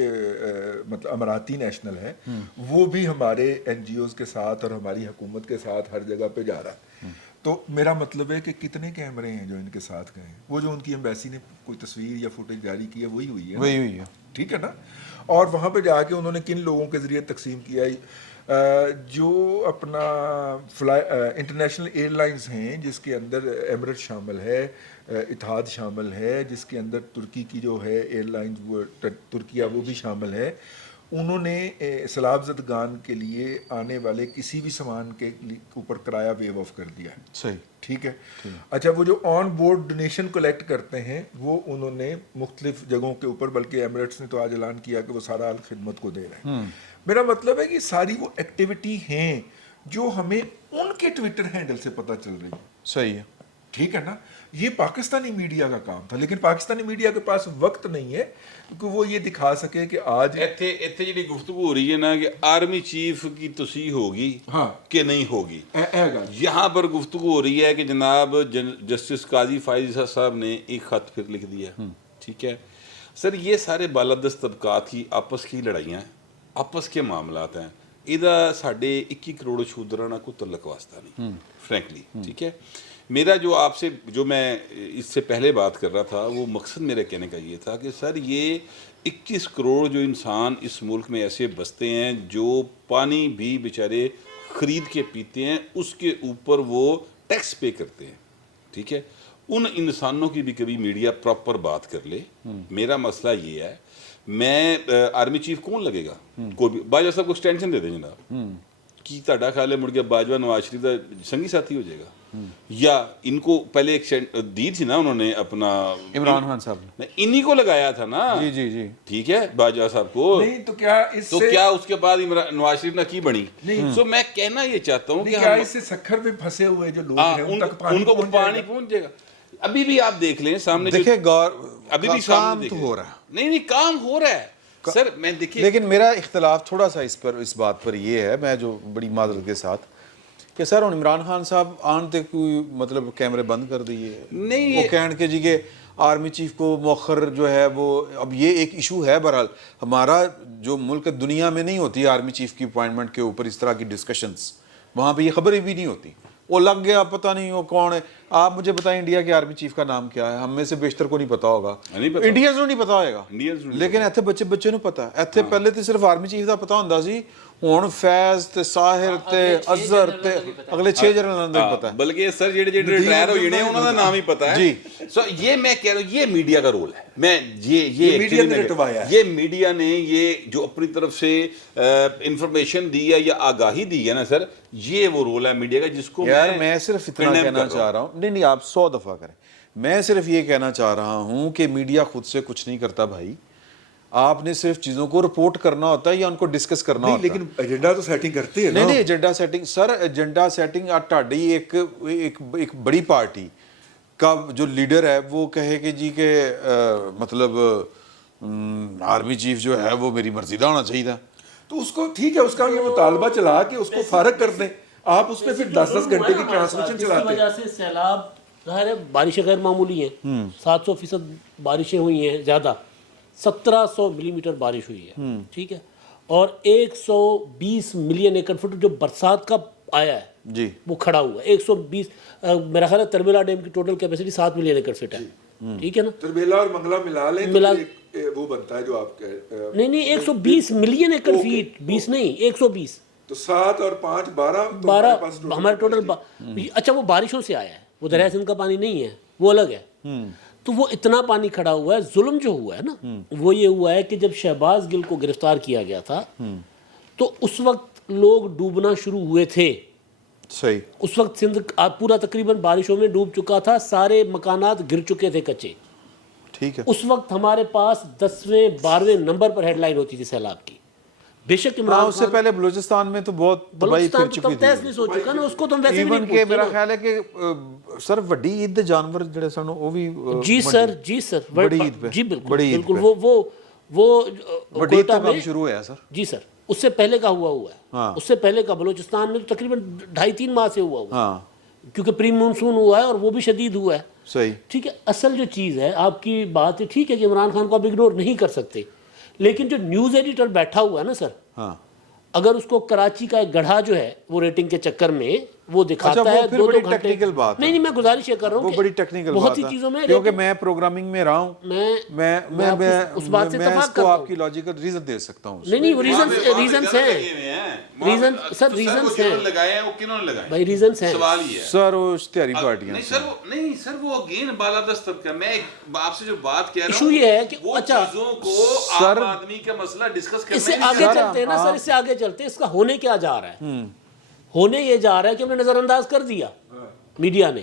مطلب اماراتی نیشنل ہے وہ بھی ہمارے این جی اوز کے ساتھ اور ہماری حکومت کے ساتھ ہر جگہ پہ جا رہا ہے تو میرا مطلب ہے کہ کتنے کیمرے ہیں جو ان کے ساتھ گئے ہیں وہ جو ان کی ایمبیسی نے کوئی تصویر یا فوٹیج جاری کی ہے وہی ہوئی ہے ٹھیک ہے نا اور وہاں پہ جا کے انہوں نے کن لوگوں کے ذریعے تقسیم کیا جو اپنا انٹرنیشنل ایئر لائنز ہیں جس کے اندر ایمریٹ شامل ہے اتحاد شامل ہے جس کے اندر ترکی کی جو ہے ایئر لائنز وہ ترکیہ وہ بھی شامل ہے انہوں نے سیلاب زدگان کے لیے آنے والے کسی بھی سامان کے اوپر کرایہ ویو آف کر دیا ہے صحیح ٹھیک ہے اچھا وہ جو آن بورڈ ڈونیشن کلیکٹ کرتے ہیں وہ انہوں نے مختلف جگہوں کے اوپر بلکہ ایمریٹس نے تو آج اعلان کیا کہ وہ سارا خدمت کو دے رہے ہیں میرا مطلب ہے کہ ساری وہ ایکٹیویٹی ہیں جو ہمیں ان کے ٹویٹر ہینڈل سے پتہ چل رہی ہے صحیح ہے ٹھیک ہے نا, یہ پاکستانی میڈیا کا کام تھا, لیکن پاکستانی میڈیا کے پاس وقت نہیں ہے کہ وہ یہ دکھا سکے کہ آج ਇੱਥੇ ਜਿਹੜੀ ਗੁਫ਼ਤਗੂ ਹੋ ਰਹੀ ਹੈ ਨਾ ਕਿ ਆਰਮੀ ਚੀਫ کی توسیع ہوگی کہ نہیں ہوگی, یہاں پر گفتگو ہو رہی ہے کہ جناب جسٹس قاضی فائز صاحب نے ایک خط پھر لکھ دیا. ٹھیک ہے سر, یہ سارے بالادست طبقات کی آپس کی لڑائیاں ہیں, آپس کے معاملات ہیں, ਇਹਦਾ ਸਾਡੇ 21 ਕਰੋੜ ਸ਼ੂਦਰਾਂ ਨਾਲ ਕੋਈ ਤਲਕ ਵਾਸਤਾ ਨਹੀਂ فرینکلی. ٹھیک ہے, میرا جو آپ سے جو میں اس سے پہلے بات کر رہا تھا وہ مقصد میرے کہنے کا یہ تھا کہ سر یہ 21 کروڑ جو انسان اس ملک میں ایسے بستے ہیں جو پانی بھی بیچارے خرید کے پیتے ہیں, اس کے اوپر وہ ٹیکس پے کرتے ہیں. ٹھیک ہے, ان انسانوں کی بھی کبھی میڈیا پراپر بات کر لے. میرا مسئلہ یہ ہے, میں آرمی چیف کون لگے گا, کوئی بھی باجوہ صاحب کو ایکسٹینشن دے دیں جناب, کی تہاڈا خیال ہے مڑ کے باجوہ نواز شریف کا سنگی ساتھی ہو جائے گا, یا ان کو پہلے ایک دی تھی نا انہوں نے اپنا عمران خان صاحب نے انہی کو لگایا تھا نا. جی جی جی ٹھیک ہے, باجوہ صاحب کو نہیں تو کیا اس کے بعد نواز شریف نے کی بنی. سو میں کہنا یہ چاہتا ہوں کہ کیا اس سے سکھر میں پھنسے ہوئے جو لوگ ہیں ان کو پانی پہنچ جائے گا. ابھی بھی آپ دیکھ لیں سامنے, دیکھیں غور, ابھی بھی کام تو ہو رہا ہے. نہیں کام ہو رہا ہے سر, میں دیکھیے لیکن میرا اختلاف تھوڑا سا اس بات پر یہ ہے, میں جو بڑی معذرت کے ساتھ, کہ سر ہوں عمران خان صاحب آن تے کوئی مطلب کیمرے بند کر دیے نہیں, وہ کہن کے جی کہ آرمی چیف کو مؤخر جو ہے وہ, اب یہ ایک ایشو ہے. بہرحال ہمارا جو ملک دنیا میں نہیں ہوتی آرمی چیف کی اپوائنٹمنٹ کے اوپر اس طرح کی ڈسکشنز, وہاں پہ یہ خبریں بھی نہیں ہوتی. وہ لگ گیا, پتہ نہیں وہ کون ہے. آپ مجھے بتائیں انڈیا کے آرمی چیف کا نام کیا ہے, ہم میں سے بیشتر کو نہیں پتا ہوگا, انڈینز ਨੂੰ ਨਹੀਂ ਪਤਾ ਹੋਏਗਾ, ਲੇਕਿਨ ਇੱਥੇ ਬੱਚੇ ਨੂੰ ਪਤਾ. ਇੱਥੇ ਪਹਿਲੇ ਤੇ ਸਿਰਫ ਆਰਮੀ ਚੀਫ ਦਾ ਪਤਾ ਹੁੰਦਾ ਸੀ, ਹੁਣ ਫੈਜ਼ ਤੇ ਸਾਹਿਰ ਤੇ ਅਜ਼ਹਰ ਤੇ ਅਗਲੇ 6 ਜਨਰਲਾਂ ਦਾ ਪਤਾ ਹੈ. ਬਲਕਿ ਸਰ ਜਿਹੜੇ ਰਿਟਾਇਰ ਹੋ ਜਣੇ ਉਹਨਾਂ ਦਾ ਨਾਮ ਹੀ ਪਤਾ ਹੈ ਜੀ. ਸੋ یہ میں کہہ رہا ہوں یہ میڈیا کا رول ہے. میں یہ میڈیا نے یہ جو اپنی طرف سے انفارمیشن دی ہے یا آگاہی دی ہے نا سر, یہ وہ رول ہے میڈیا کا جس کو یار میں صرف اتنا کہنا چاہ رہا ہوں. نہیں آپ 100 دفعہ کریں, میں صرف یہ کہنا چاہ رہا ہوں کہ میڈیا خود سے کچھ نہیں کرتا بھائی. آپ نے صرف چیزوں کو رپورٹ کرنا ہوتا ہے یا ان کو ڈسکس کرنا ہوتا ہے. لیکن ایجنڈا تو سیٹنگ کرتے ہیں. نہیں ایجنڈا سیٹنگ سر, ایجنڈا سیٹنگ تہاڈی ایک بڑی پارٹی کا جو لیڈر ہے وہ کہے کہ جی کہ مطلب آرمی چیف جو ہے وہ میری مرضی کا ہونا چاہیے تھا, تو اس کو ٹھیک ہے, اس کا یہ مطالبہ چلا کے اس کو فارغ کر دیں. آپ اس پہ پھر 10 گھنٹے کی ٹرانسمیشن چلاتے ہیں. اس کی وجہ سے سیلاب ظاہر ہے, بارشیں غیر معمولی ہیں, 700% بارشیں ہوئی ہیں, زیادہ 1700 ملی میٹر بارش ہوئی ہے. ٹھیک ہے, اور 120 ملین ایکڑ فٹ جو برسات کا آیا ہے جی وہ کھڑا ہوا ہے. 120 میرا خیال ہے تربیلا ڈیم کی ٹوٹل کیپیسٹی 7 ملین ایکڑ فٹ ہے. ٹھیک ہے نا, تربیلا اور منگلا ملا لیں تو وہ بنتا ہے جو آپ کہہ. نہیں 120 ملین ایکڑ فیٹ, 20 نہیں 120, تو 7 اور 5 12 ہمارے ٹوٹل. اچھا وہ بارشوں سے آیا ہے, وہ دریائے سندھ کا پانی نہیں ہے, وہ الگ ہے. تو وہ اتنا پانی کھڑا ہوا ہے. ظلم جو ہوا ہے نا وہ یہ ہوا ہے کہ جب شہباز گل کو گرفتار کیا گیا تھا تو اس وقت لوگ ڈوبنا شروع ہوئے تھے. صحیح, اس وقت سندھ پورا تقریباً بارشوں میں ڈوب چکا تھا, سارے مکانات گر چکے تھے کچے. ٹھیک ہے, اس وقت ہمارے پاس 10ویں 12ویں نمبر پر ہیڈ لائن ہوتی تھی سیلاب کی. بے شک عمران اس سے پہلے بلوچستان میں تو بہت تباہی پھر چکی تھی. ہو چکا نا, اس کو تو ہم ویسے بھی ایون کہ میرا خیال ہے کہ سر وڈی عید دے جانور جڑے سن وہ بھی جی سر بڑی عید پہ, جی بالکل وہ بڑی عید تو کام شروع ہوا ہے سر. جی سر, اس سے پہلے کا ہوا ہے, اس سے پہلے کا بلوچستان میں تو تقریباً 2.5-3 ماہ سے ہوا ہے, کیونکہ پری مونسون ہوا ہے اور وہ بھی شدید ہوا ہے. صحیح, ٹھیک ہے. اصل جو چیز ہے آپ کی بات ہے, ٹھیک ہے کہ عمران خان کو آپ اگنور نہیں کر سکتے, لیکن جو نیوز ایڈیٹر بیٹھا ہوا ہے نا سر, اگر اس کو کراچی کا ایک گڑھا جو ہے وہ ریٹنگ کے چکر میں وہ دکھاتا ہے 2 ٹیکنیکل بات نہیں میں گزارش یہ کر رہا ہوں, وہ بڑی ٹیکنیکل بہت سی چیزوں میں, کیونکہ میں پروگرامنگ میں رہا ہوں, میں اس بات سے اتفاق کرتا ہوں. آپ کی لاجیکل ریزن دے سکتا ہوں. نہیں وہ ریزنز ہیں سر, ریزنز ہیں لگائے ہیں, وہ کنہوں نے لگائے بھائی, ریزنز ہیں. سوال یہ ہے سر وہ اشتہاری پارٹیاں نہیں سر, وہ اگین بالادست طبقہ. میں آپ سے جو بات کہہ رہا ہوں ایشو یہ ہے کہ اچھا چیزوں کو عام آدمی کا مسئلہ ڈسکس کرنا, اس سے آگے چلتے ہیں نا سر, اس سے آگے چلتے ہیں. اس کا ہونے کیا جا رہا ہے, ہونے یہ جا رہا ہے کہ ہم نے نظر انداز کر دیا میڈیا نے.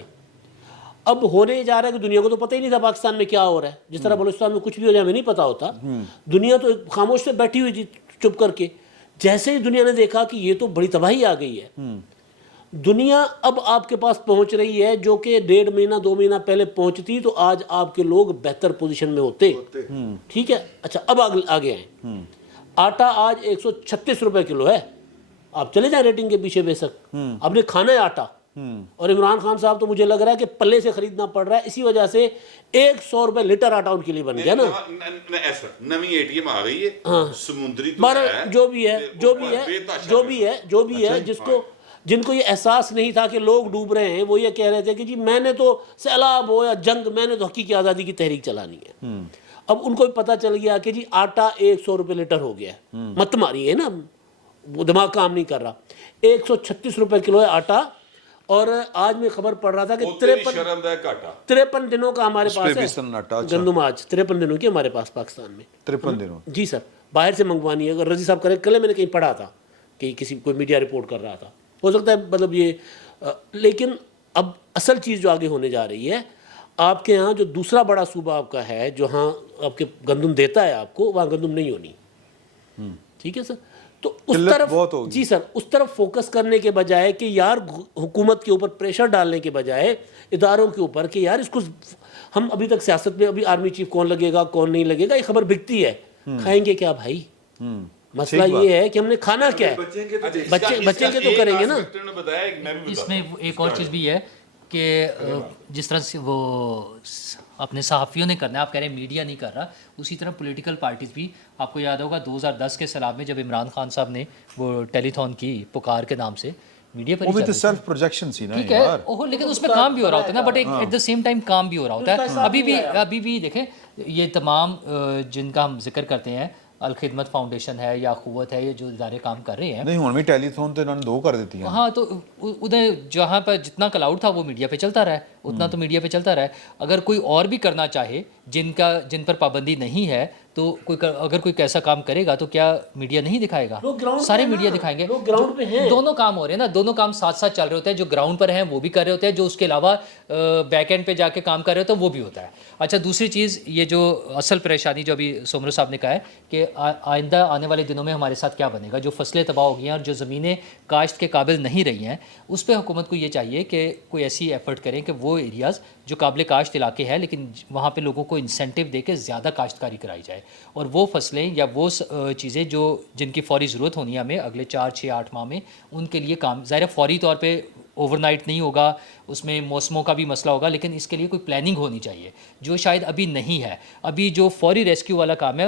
اب ہونے یہ جا رہا ہے کہ دنیا کو تو پتہ ہی نہیں تھا پاکستان میں کیا ہو رہا ہے. جس طرح بلوچستان میں کچھ بھی ہو جائے ہمیں نہیں پتا ہوتا, دنیا تو خاموش سے بیٹھی ہوئی تھی چپ کر کے. جیسے ہی دنیا نے دیکھا کہ یہ تو بڑی تباہی آ گئی ہے, دنیا اب آپ کے پاس پہنچ رہی ہے جو کہ 1.5 مہینہ 2 مہینہ پہلے پہنچتی تو آج آپ کے لوگ بہتر پوزیشن میں ہوتے. ٹھیک ہے. اچھا اب آگے ہیں. آٹا آج 136 روپے کلو ہے. آپ چلے جائیں ریٹنگ کے پیچھے بے شک, آپ نے کھانا ہے آٹا, اور عمران خان صاحب تو مجھے لگ رہا ہے کہ پلے سے خریدنا پڑ رہا ہے, اسی وجہ سے 100 روپے لیٹر آٹا ان کے لیے بن گیا نا. ایسا نئی ATM آ گئی ہے, سمندری تو ہے, جو بھی ہے جن کو یہ احساس نہیں تھا کہ لوگ ڈوب رہے ہیں, وہ یہ کہہ رہے تھے کہ جی میں نے تو سیلاب ہو یا جنگ, میں نے تو حقیقی آزادی کی تحریک چلانی ہے. اب ان کو بھی پتہ چل گیا کہ جی آٹا 100 روپے لیٹر ہو گیا ہے. مت ماری ہے نا, وہ دماغ کام نہیں کر رہا. 136 روپے کلو ہے آٹا, اور آج میں خبر پڑھ رہا تھا کہ 53 دنوں کا ہمارے پاس ہے گندم, آج 53 دنوں کی ہمارے پاس پاکستان میں. 53 دنوں جی سر, باہر سے منگوانی ہے. اگر رضی صاحب کرے, کل میں نے کہیں پڑھا تھا کہ کسی کوئی میڈیا رپورٹ کر رہا تھا, ہو سکتا ہے مطلب یہ. لیکن اب اصل چیز جو آگے ہونے جا رہی ہے, آپ کے ہاں جو دوسرا بڑا صوبہ آپ کا ہے جہاں آپ کے گندم دیتا ہے آپ کو, وہاں گندم نہیں ہونی. ٹھیک ہے سر. تو اس طرف جی سر, اس طرف فوکس کرنے کے بجائے کہ یار حکومت کے اوپر پریشر ڈالنے کے بجائے اداروں کے اوپر کہ یار اس کو ہم ابھی تک سیاست میں ابھی آرمی چیف کون لگے گا کون نہیں لگے گا, یہ خبر بکتی ہے. کھائیں گے کیا بھائی؟ مسئلہ یہ ہے کہ ہم نے کھانا کیا ہے, بچیں گے تو کریں گے نا. اس میں ایک اور چیز بھی ہے کہ جس طرح سے وہ اپنے صحافیوں نے کرنا ہے, آپ کہہ رہے ہیں میڈیا نہیں کر رہا, اسی طرح پولیٹیکل پارٹیز بھی. آپ کو یاد ہوگا 2010 کے سیلاب میں جب عمران خان صاحب نے وہ ٹیلی تھون کی پکار کے نام سے, میڈیا پر وہ بھی سیلف پروجیکشن سی نا, ٹھیک ہے, لیکن اس میں کام بھی ہو رہا ہوتا ہے نا, but at the same time کام بھی ہو رہا ہوتا ہے. ابھی بھی دیکھیں یہ تمام جن کا ہم ذکر کرتے ہیں, الخدمت فاؤنڈیشن ہے یا قوت ہے, یہ جو ادارے کام کر رہے ہیں, نہیں ہوں بھی ٹیلی تھون تو انہوں نے 2 کر دیتی ہیں. ہاں تو ادھر جہاں پر جتنا کلاؤڈ تھا وہ میڈیا پہ چلتا رہا ہے, اتنا تو میڈیا پہ چلتا رہا ہے. اگر کوئی اور بھی کرنا چاہے جن پر پابندی نہیں ہے, تو اگر کوئی کیسا کام کرے گا تو کیا میڈیا نہیں دکھائے گا؟ سارے میڈیا دکھائیں گے. دونوں کام ہو رہے ہیں نا, دونوں کام ساتھ ساتھ چل رہے ہوتے ہیں. جو گراؤنڈ پر ہیں وہ بھی کر رہے ہوتے ہیں, جو اس کے علاوہ بیک اینڈ پہ جا کے کام کر رہے ہوتے ہیں وہ بھی ہوتا ہے. اچھا دوسری چیز, یہ جو اصل پریشانی جو ابھی سومرو صاحب نے کہا ہے کہ آئندہ آنے والے دنوں میں ہمارے ساتھ کیا بنے گا, جو فصلیں تباہ ہو گئی ہیں اور جو زمینیں کاشت کے قابل نہیں رہی ہیں, اس پہ حکومت کو یہ چاہیے کہ کوئی ایسی ایفرٹ کریں کہ وہ ایریاز جو قابل کاشت علاقے ہیں لیکن وہاں پہ لوگوں کو انسینٹیو دے کے زیادہ کاشتکاری کرائی جائے, اور وہ فصلیں یا وہ چیزیں جن کی فوری ضرورت ہونی ہے ہمیں اگلے 4 6 8 ماہ میں, ان کے لیے کام. ظاہر فوری طور پہ اوور نائٹ نہیں ہوگا, اس میں موسموں کا بھی مسئلہ ہوگا, لیکن اس کے لیے کوئی پلاننگ ہونی چاہیے جو شاید ابھی نہیں ہے. ابھی جو فوری ریسکیو والا کام ہے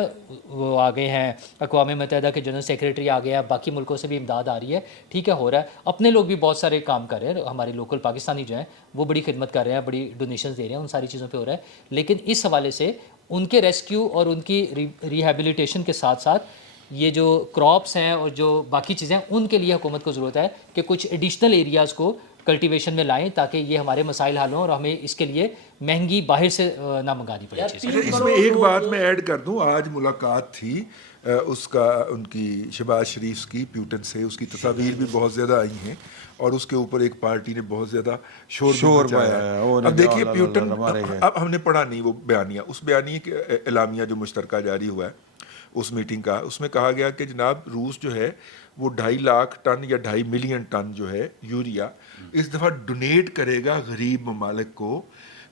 وہ آ گئے ہیں, اقوام متحدہ کے جنرل سیکریٹری آ گئے ہیں, باقی ملکوں سے بھی امداد آ رہی ہے, ٹھیک ہے ہو رہا ہے. اپنے لوگ بھی بہت سارے کام کر رہے ہیں, ہمارے لوکل پاکستانی جو ہیں وہ بڑی خدمت کر رہے ہیں, بڑی ڈونیشنز دے رہے ہیں, ان ساری چیزوں پہ ہو رہا ہے. لیکن اس حوالے سے ان کے ریسکیو اور ان کی ریہیبلیٹیشن کے ساتھ ساتھ یہ جو کراپس ہیں اور جو باقی چیزیں ہیں, ان کے لیے حکومت کو ضرورت ہے کہ کچھ ایڈیشنل ایریاز کو کلٹیویشن میں لائیں تاکہ یہ ہمارے مسائل حل ہوں اور ہمیں اس کے لیے مہنگی باہر سے نہ منگانی پڑے چیزیں. اس میں ایک بات میں ایڈ کر دوں, آج ملاقات تھی اس کا ان کی شہباز شریف کی پیوٹن سے, اس کی تصاویر بھی بہت زیادہ آئی ہیں اور اس کے اوپر ایک پارٹی نے بہت زیادہ شور مچایا. اب دیکھیے پیوٹن, اب ہم نے پڑھا نہیں وہ بیانیہ, اس بیانیے کے اعلامیہ جو مشترکہ جاری ہوا ہے اس میٹنگ کا, اس میں کہا گیا کہ جناب روس جو ہے وہ 2.5 لاکھ ٹن یا 2.5 ملین ٹن جو ہے یوریا اس دفعہ ڈونیٹ کرے گا غریب ممالک کو,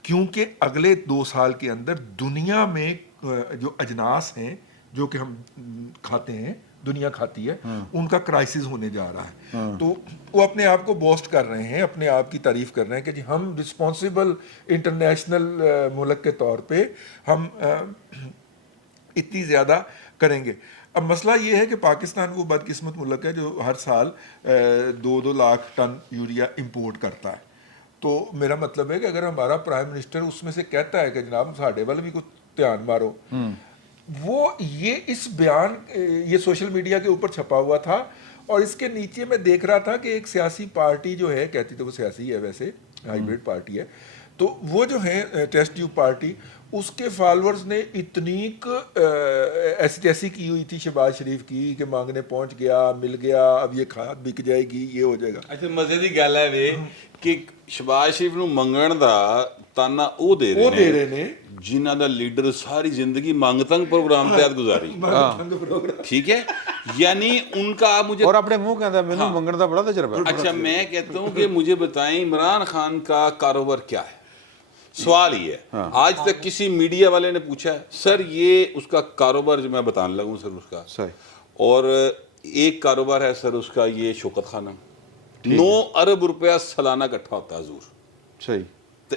کیونکہ اگلے 2 سال کے اندر دنیا میں جو اجناس ہیں جو کہ ہم کھاتے ہیں, دنیا کھاتی ہے, ان کا کرائسس ہونے جا رہا ہے. تو وہ اپنے آپ کو بوسٹ کر رہے ہیں, اپنے آپ کی تعریف کر رہے ہیں کہ جی ہم رسپانسیبل انٹرنیشنل ملک کے طور پہ ہم اتنی زیادہ کریں گے. اب مسئلہ یہ ہے کہ پاکستان وہ بدقسمت ملک ہے جو ہر سال 2 لاکھ ٹن یوریا امپورٹ کرتا ہے. تو میرا مطلب ہے کہ اگر ہمارا پرائم منسٹر اس میں سے کہتا ہے کہ جناب ساڈے وال بھی کوئی دھیان مارو, وہ یہ اس بیان یہ سوشل میڈیا کے اوپر چھپا ہوا تھا, اور اس کے نیچے میں دیکھ رہا تھا کہ ایک سیاسی پارٹی جو ہے, کہتی تو وہ سیاسی ہے ویسے, ہائیبریڈ پارٹی ہے, تو وہ جو ہے ٹیسٹ ٹیوب پارٹی, اس کے فالورز نے اتنی ایسی تیسی کی ہوئی تھی شہباز شریف کی کہ مانگنے پہنچ گیا, مل گیا, اب یہ کھاد بک جائے گی, یہ ہو جائے گا. اچھا مزے دی گل ہے وے کہ شہباز شریف نو منگن دا تانا او دے رہے نے جنہاں دا لیڈر ساری زندگی منگ تنگ پروگرام تحت گزاری, ٹھیک ہے, یعنی ان کا آپ مجھے اور اپنے منہ کہتا ہے مینوں منگن دا بڑا تجربہ ہے. اچھا میں کہتا ہوں کہ مجھے بتائیں عمران خان کا کاروبار کیا ہے. سوال یہ ہے آج تک کسی میڈیا والے نے پوچھا ہے سر یہ اس کا کاروبار جو میں بتانے لگوں سر اس کا, صحیح. اور ایک کاروبار ہے سر اس کا یہ شوکت خانہ 9 ارب روپیہ سالانہ اکٹھا ہوتا ہے حضور. صحیح. ਤੇ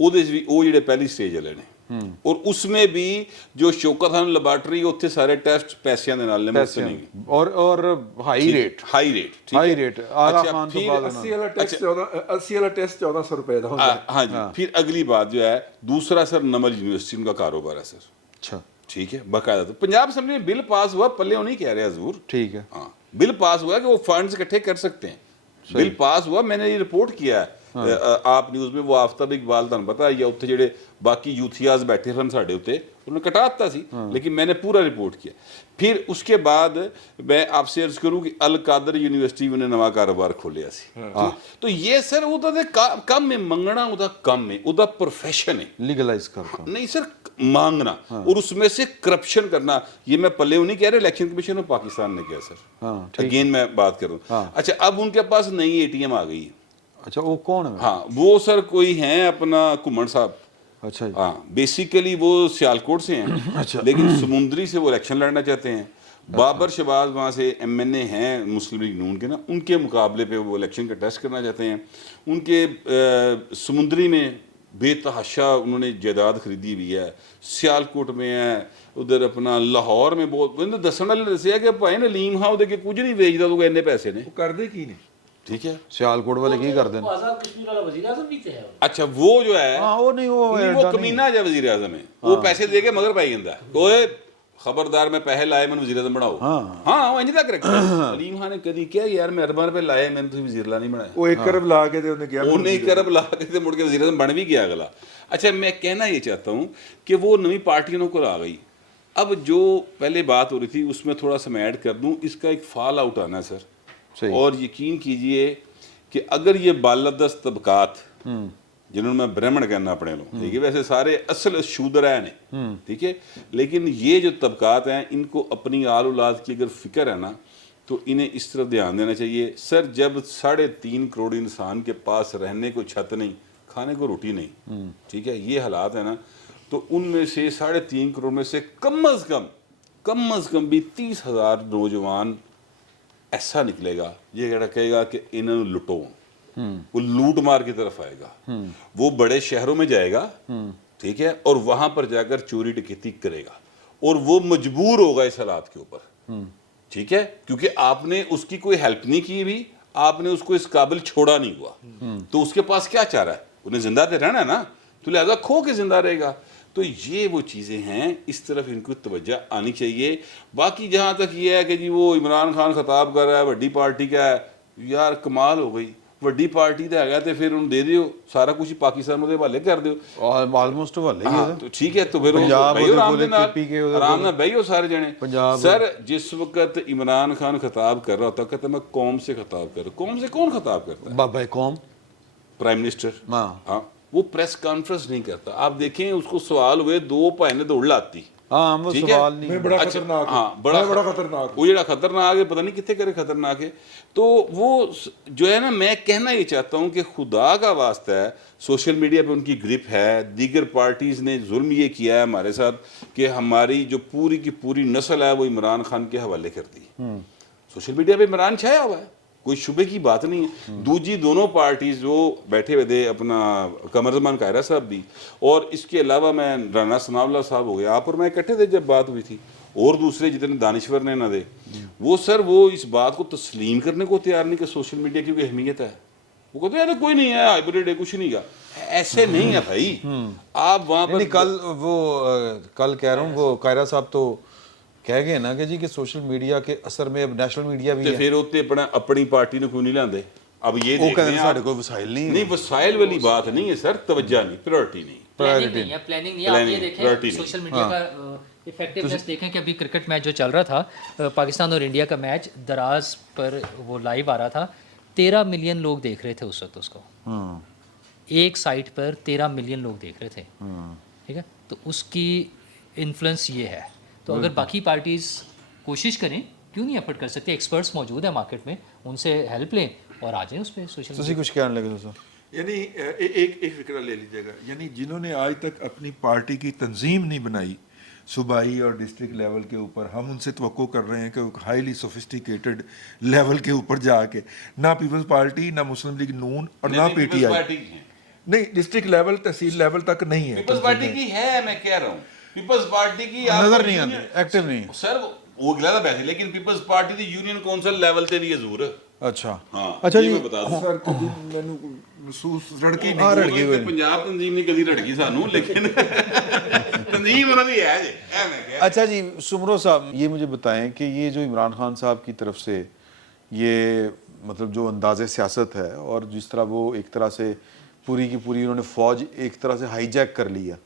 ਉਹਦੇ ਵਿੱਚ ਵੀ ਉਹ ਜਿਹੜੇ ਪਹਿਲੀ ਸਟੇਜ ਵਾਲੇ ਨੇ ਔਰ ਉਸਮੇ ਵੀ ਜੋ ਸ਼ੌਕਤ ਖਾਨ ਲੈਬਾਰਟਰੀ ਉੱਥੇ ਸਾਰੇ ਟੈਸਟ ਪੈਸਿਆਂ ਦੇ ਨਾਲ ਨੇ, ਮੁਫਤ ਨਹੀਂ. اور ہائی ریٹ ਹਾਈ ਰੇਟ ਠੀਕ ہائی ہے. ریٹ آغا اچھا، خان تو پھر بعد 80 والا ٹیسٹ 1400 روپے کا ہوتا ہے. ہاں جی. پھر اگلی بات جو ہے دوسرا سر نمل یونیورسٹی ان کا کاروبار ہے سر. اچھا ٹھیک ہے باقاعدہ. تو پنجاب اسمبلی میں بل پاس ہوا, پلے نہیں کہہ رہے حضور, ٹھیک ہے. ہاں بل پاس ہوا کہ وہ فنڈز اکٹھے کر سکتے ہیں. بل پاس ہوا, میں نے یہ رپورٹ کیا ہے آپ نیوز میں, وہ آفتاب اقبال تھا پتا یا اتنے جڑے باقی یوتھیاز بیٹھے سن ساڈے اتنے انہوں نے کٹا دتا سی, لیکن میں نے پورا رپورٹ کیا. پھر اس کے بعد میں آپ سے عرض کروں کہ القادر یونیورسٹی میں نے نواں کاروبار کھولیا سی. تو یہ سر وہ کم ہے منگنا, وہ کم ہے, وہ پروفیشن ہے لیگلائز کرتا ہوں. نہیں سر مانگنا اور اس میں سے کرپشن کرنا. یہ میں پلے نہیں کہہ رہے, الیکشن کمیشن آف پاکستان نے کیا سر, اگین میں بات کروں. اچھا اب ان کے پاس نئی اے ٹی ایم آ گئی. اچھا وہ کون ہے؟ ہاں وہ سر کوئی ہیں اپنا گھمن صاحب. اچھا ہاں بیسیکلی وہ سیالکوٹ سے ہیں لیکن سمندری سے وہ الیکشن لڑنا چاہتے ہیں. بابر شہباز وہاں سے ایم این اے ہیں مسلم لیگ نون کے نا, ان کے مقابلے پہ وہ الیکشن کا ٹیسٹ کرنا چاہتے ہیں. ان کے سمندری میں بے تحاشا انہوں نے جائیداد خریدی ہوئی ہے, سیالکوٹ میں ہے, ادھر اپنا لاہور میں بہت دسن والے نے دسیا کہ بھائی نلیم ہاں وہ کچھ نہیں ویچتا تو اتنے پیسے نے. وہ کر دے کی نہیں. ٹھیک ہے سیالکوٹ والے کی کر دیں. آزاد کشمیر والا وزیر اعظم بھی ہے. اچھا وہ جو ہے ہاں وہ نہیں وہ کمینہ جو وزیر اعظم ہے وہ پیسے دے کے مگر پائی جاتا ہے, کوئی خبردار میں پیسے لائے میں وزیر اعظم بناؤ. ہاں وہ انجی تک کریکٹر. سلیم خان نے کدی کیا یار میں ارباں روپے لائے میں نے وزیر اعلیٰ نہیں بنایا. وہ 1 ارب لا کے انہیں کیا وہ 1 ارب لا کے مڑ کے وزیر اعظم بن بھی گیا اگلا. اچھا میں کہنا یہ چاہتا ہوں کہ وہ نئی پارٹیوں کو آ گئی. اب جو پہلے بات ہو رہی تھی اس میں تھوڑا سا میں ایڈ کر دوں, اس کا ایک فال آؤٹ آنا ہے سر. اور یقین کیجئے کہ اگر یہ بالادست طبقات جنہوں نے میں برہمن کہنا اپنے لوگ, ٹھیک ہے, ویسے سارے اصل شودر ہیں, ٹھیک ہے, لیکن یہ جو طبقات ہیں ان کو اپنی آل اولاد کی اگر فکر ہے نا تو انہیں اس طرف دھیان دینا چاہیے. سر جب 3.5 کروڑ انسان کے پاس رہنے کو چھت نہیں, کھانے کو روٹی نہیں, ٹھیک ہے, یہ حالات ہیں نا, تو ان میں سے 3.5 کروڑ میں سے کم از کم بھی 30,000 نوجوان ایسا نکلے گا یہ کہے گا کہ انہوں نے لٹو, وہ لوٹ مار کی طرف آئے گا, وہ بڑے شہروں میں جائے گا, ٹھیک ہے, اور وہاں پر جا کر چوری ڈکیتی کرے گا, اور وہ مجبور ہوگا اس حالات کے اوپر, ٹھیک ہے, کیونکہ آپ نے اس کی کوئی ہیلپ نہیں کی بھی, آپ نے اس کو اس قابل چھوڑا نہیں ہوا, تو اس کے پاس کیا چاہ رہا ہے, انہیں زندہ تو رہنا ہے نا, تو لہذا کھو کے زندہ رہے گا. تو یہ وہ چیزیں ہیں, اس طرف ان کو توجہ آنی چاہیے. باقی جہاں تک یہ ہے کہ جی وہ عمران خان خطاب کر رہا ہے وڈی پارٹی کا ہے, یار کمال ہو گئی, وڈی پارٹی تو ہے تو پھر انہوں دے دیو سارا کچھ پاکستان میں حوالے کر دیو, آلموسٹ حوالے ہی ہے. تو ٹھیک ہے, تو پھر آرام نہ بھائی ہو سارے جنے. سر جس وقت عمران خان خطاب کر رہا ہوتا کہتا میں قوم سے خطاب کر رہا ہوں. قوم سے کون خطاب کرتا ہے؟ بابا قوم, پرائم منسٹر. ہاں وہ پریس کانفرنس نہیں کرتا. آپ دیکھیں اس کو سوال ہوئے 2 پائے نے دوڑ لاتی. ہاں وہ سوال نہیں, بڑا خطرناک, ہاں بڑا خطرناک, وہ جڑا خطرناک ہے پتہ نہیں کتنے کرے خطرناک ہے. تو وہ جو ہے نا, میں کہنا یہ چاہتا ہوں کہ خدا کا واسطہ ہے, سوشل میڈیا پہ ان کی گرپ ہے. دیگر پارٹیز نے ظلم یہ کیا ہے ہمارے ساتھ کہ ہماری جو پوری کی پوری نسل ہے وہ عمران خان کے حوالے کر دی. سوشل میڈیا پہ عمران چھایا ہوا ہے, کوئی شبے کی بات نہیں ہے. دوسری دونوں پارٹیز جو بیٹھے ہوئے تھے, اپنا قمر زمان قاہرہ صاحب بھی, اور اس کے علاوہ میں رانا ثناء اللہ صاحب ہو گیا, آپ اور میں اکٹھے تھے جب بات ہوئی تھی, اور دوسرے جتنے دانشور نے نہ دے, وہ سر وہ اس بات کو تسلیم کرنے کو تیار نہیں کہ سوشل میڈیا کی کوئی اہمیت ہے. وہ کہتے ہیں کوئی نہیں ہے, ہائبریڈ ہے, کچھ نہیں گا. ایسے نہیں ہے بھائی. آپ وہاں پر کل کہہ رہا ہوں وہ قاہرہ صاحب تو کہہ گئے نا کہ جی کہ سوشل میڈیا کے اثر میں اب نیشنل میڈیا بھی ہے, پھر ہوتے اپنی پارٹی نے کوئی نہیں لاندے. اب یہ وہ کہتے ہیں ساڑھے کوئی وسائل نہیں, وسائل والی بات نہیں ہے سر, توجہ نہیں, پریورٹی نہیں, پلاننگ نہیں. آپ یہ دیکھیں سوشل میڈیا کا افیکٹونیس دیکھیں کہ ابھی کرکٹ میچ جو چل رہا تھا پاکستان اور انڈیا کا میچ, دراز پر وہ لائیو آ رہا تھا, 13 ملین لوگ دیکھ رہے تھے اس وقت اس کو, ایک سائٹ پر 13 ملین لوگ دیکھ رہے تھے, ٹھیک ہے. تو اس کی انفلوئنس یہ ہے. تو اگر باقی پارٹیز کوشش کریں کیوں نہیں ایفرٹ کر سکتے؟ ایکسپرٹس موجود ہیں مارکیٹ میں، ان سے ہیلپ لیں اور آ جائیں اس پہ سوشل تسی کچھ کہنے لگے دوستو؟ یعنی ایک فکرہ لے لیجیے گا، یعنی جنہوں نے آج تک اپنی پارٹی کی تنظیم نہیں بنائی صوبائی اور ڈسٹرکٹ لیول کے اوپر، ہم ان سے توقع کر رہے ہیں کہ ہائیلی سوفسٹیکیٹڈ لیول کے اوپر جا کے، نہ پیپلز پارٹی، نہ مسلم لیگ نون اور نہ پی ٹی آئی، نہیں ڈسٹرکٹ لیول تحصیل لیول تک نہیں ہے. پیپلز پارٹی کی ہے، میں کہہ رہا ہوں پیپلز پارٹی کی نظر نہیں آتی، ایکٹیو نہیں سر، وہ گلا بیٹھے، لیکن پیپلز پارٹی دی یونین کونسل لیول تے نہیں ضرور. اچھا ہاں اچھا جی، میں بتا دوں سر کبھی مینوں محسوس رڑکی نہیں ہاں رڑکی ہوئی پنجاب تنظیم نہیں کدی رڑکی سانوں، لیکن تنظیم انہوں دی ہے جی. اچھا جی سمرو صاحب یہ مجھے بتائیں کہ یہ جو عمران خان صاحب کی طرف سے یہ مطلب جو انداز سیاست ہے اور جس طرح وہ ایک طرح سے پوری کی پوری انہوں نے فوج ایک طرح سے ہائی جیک کر لیا،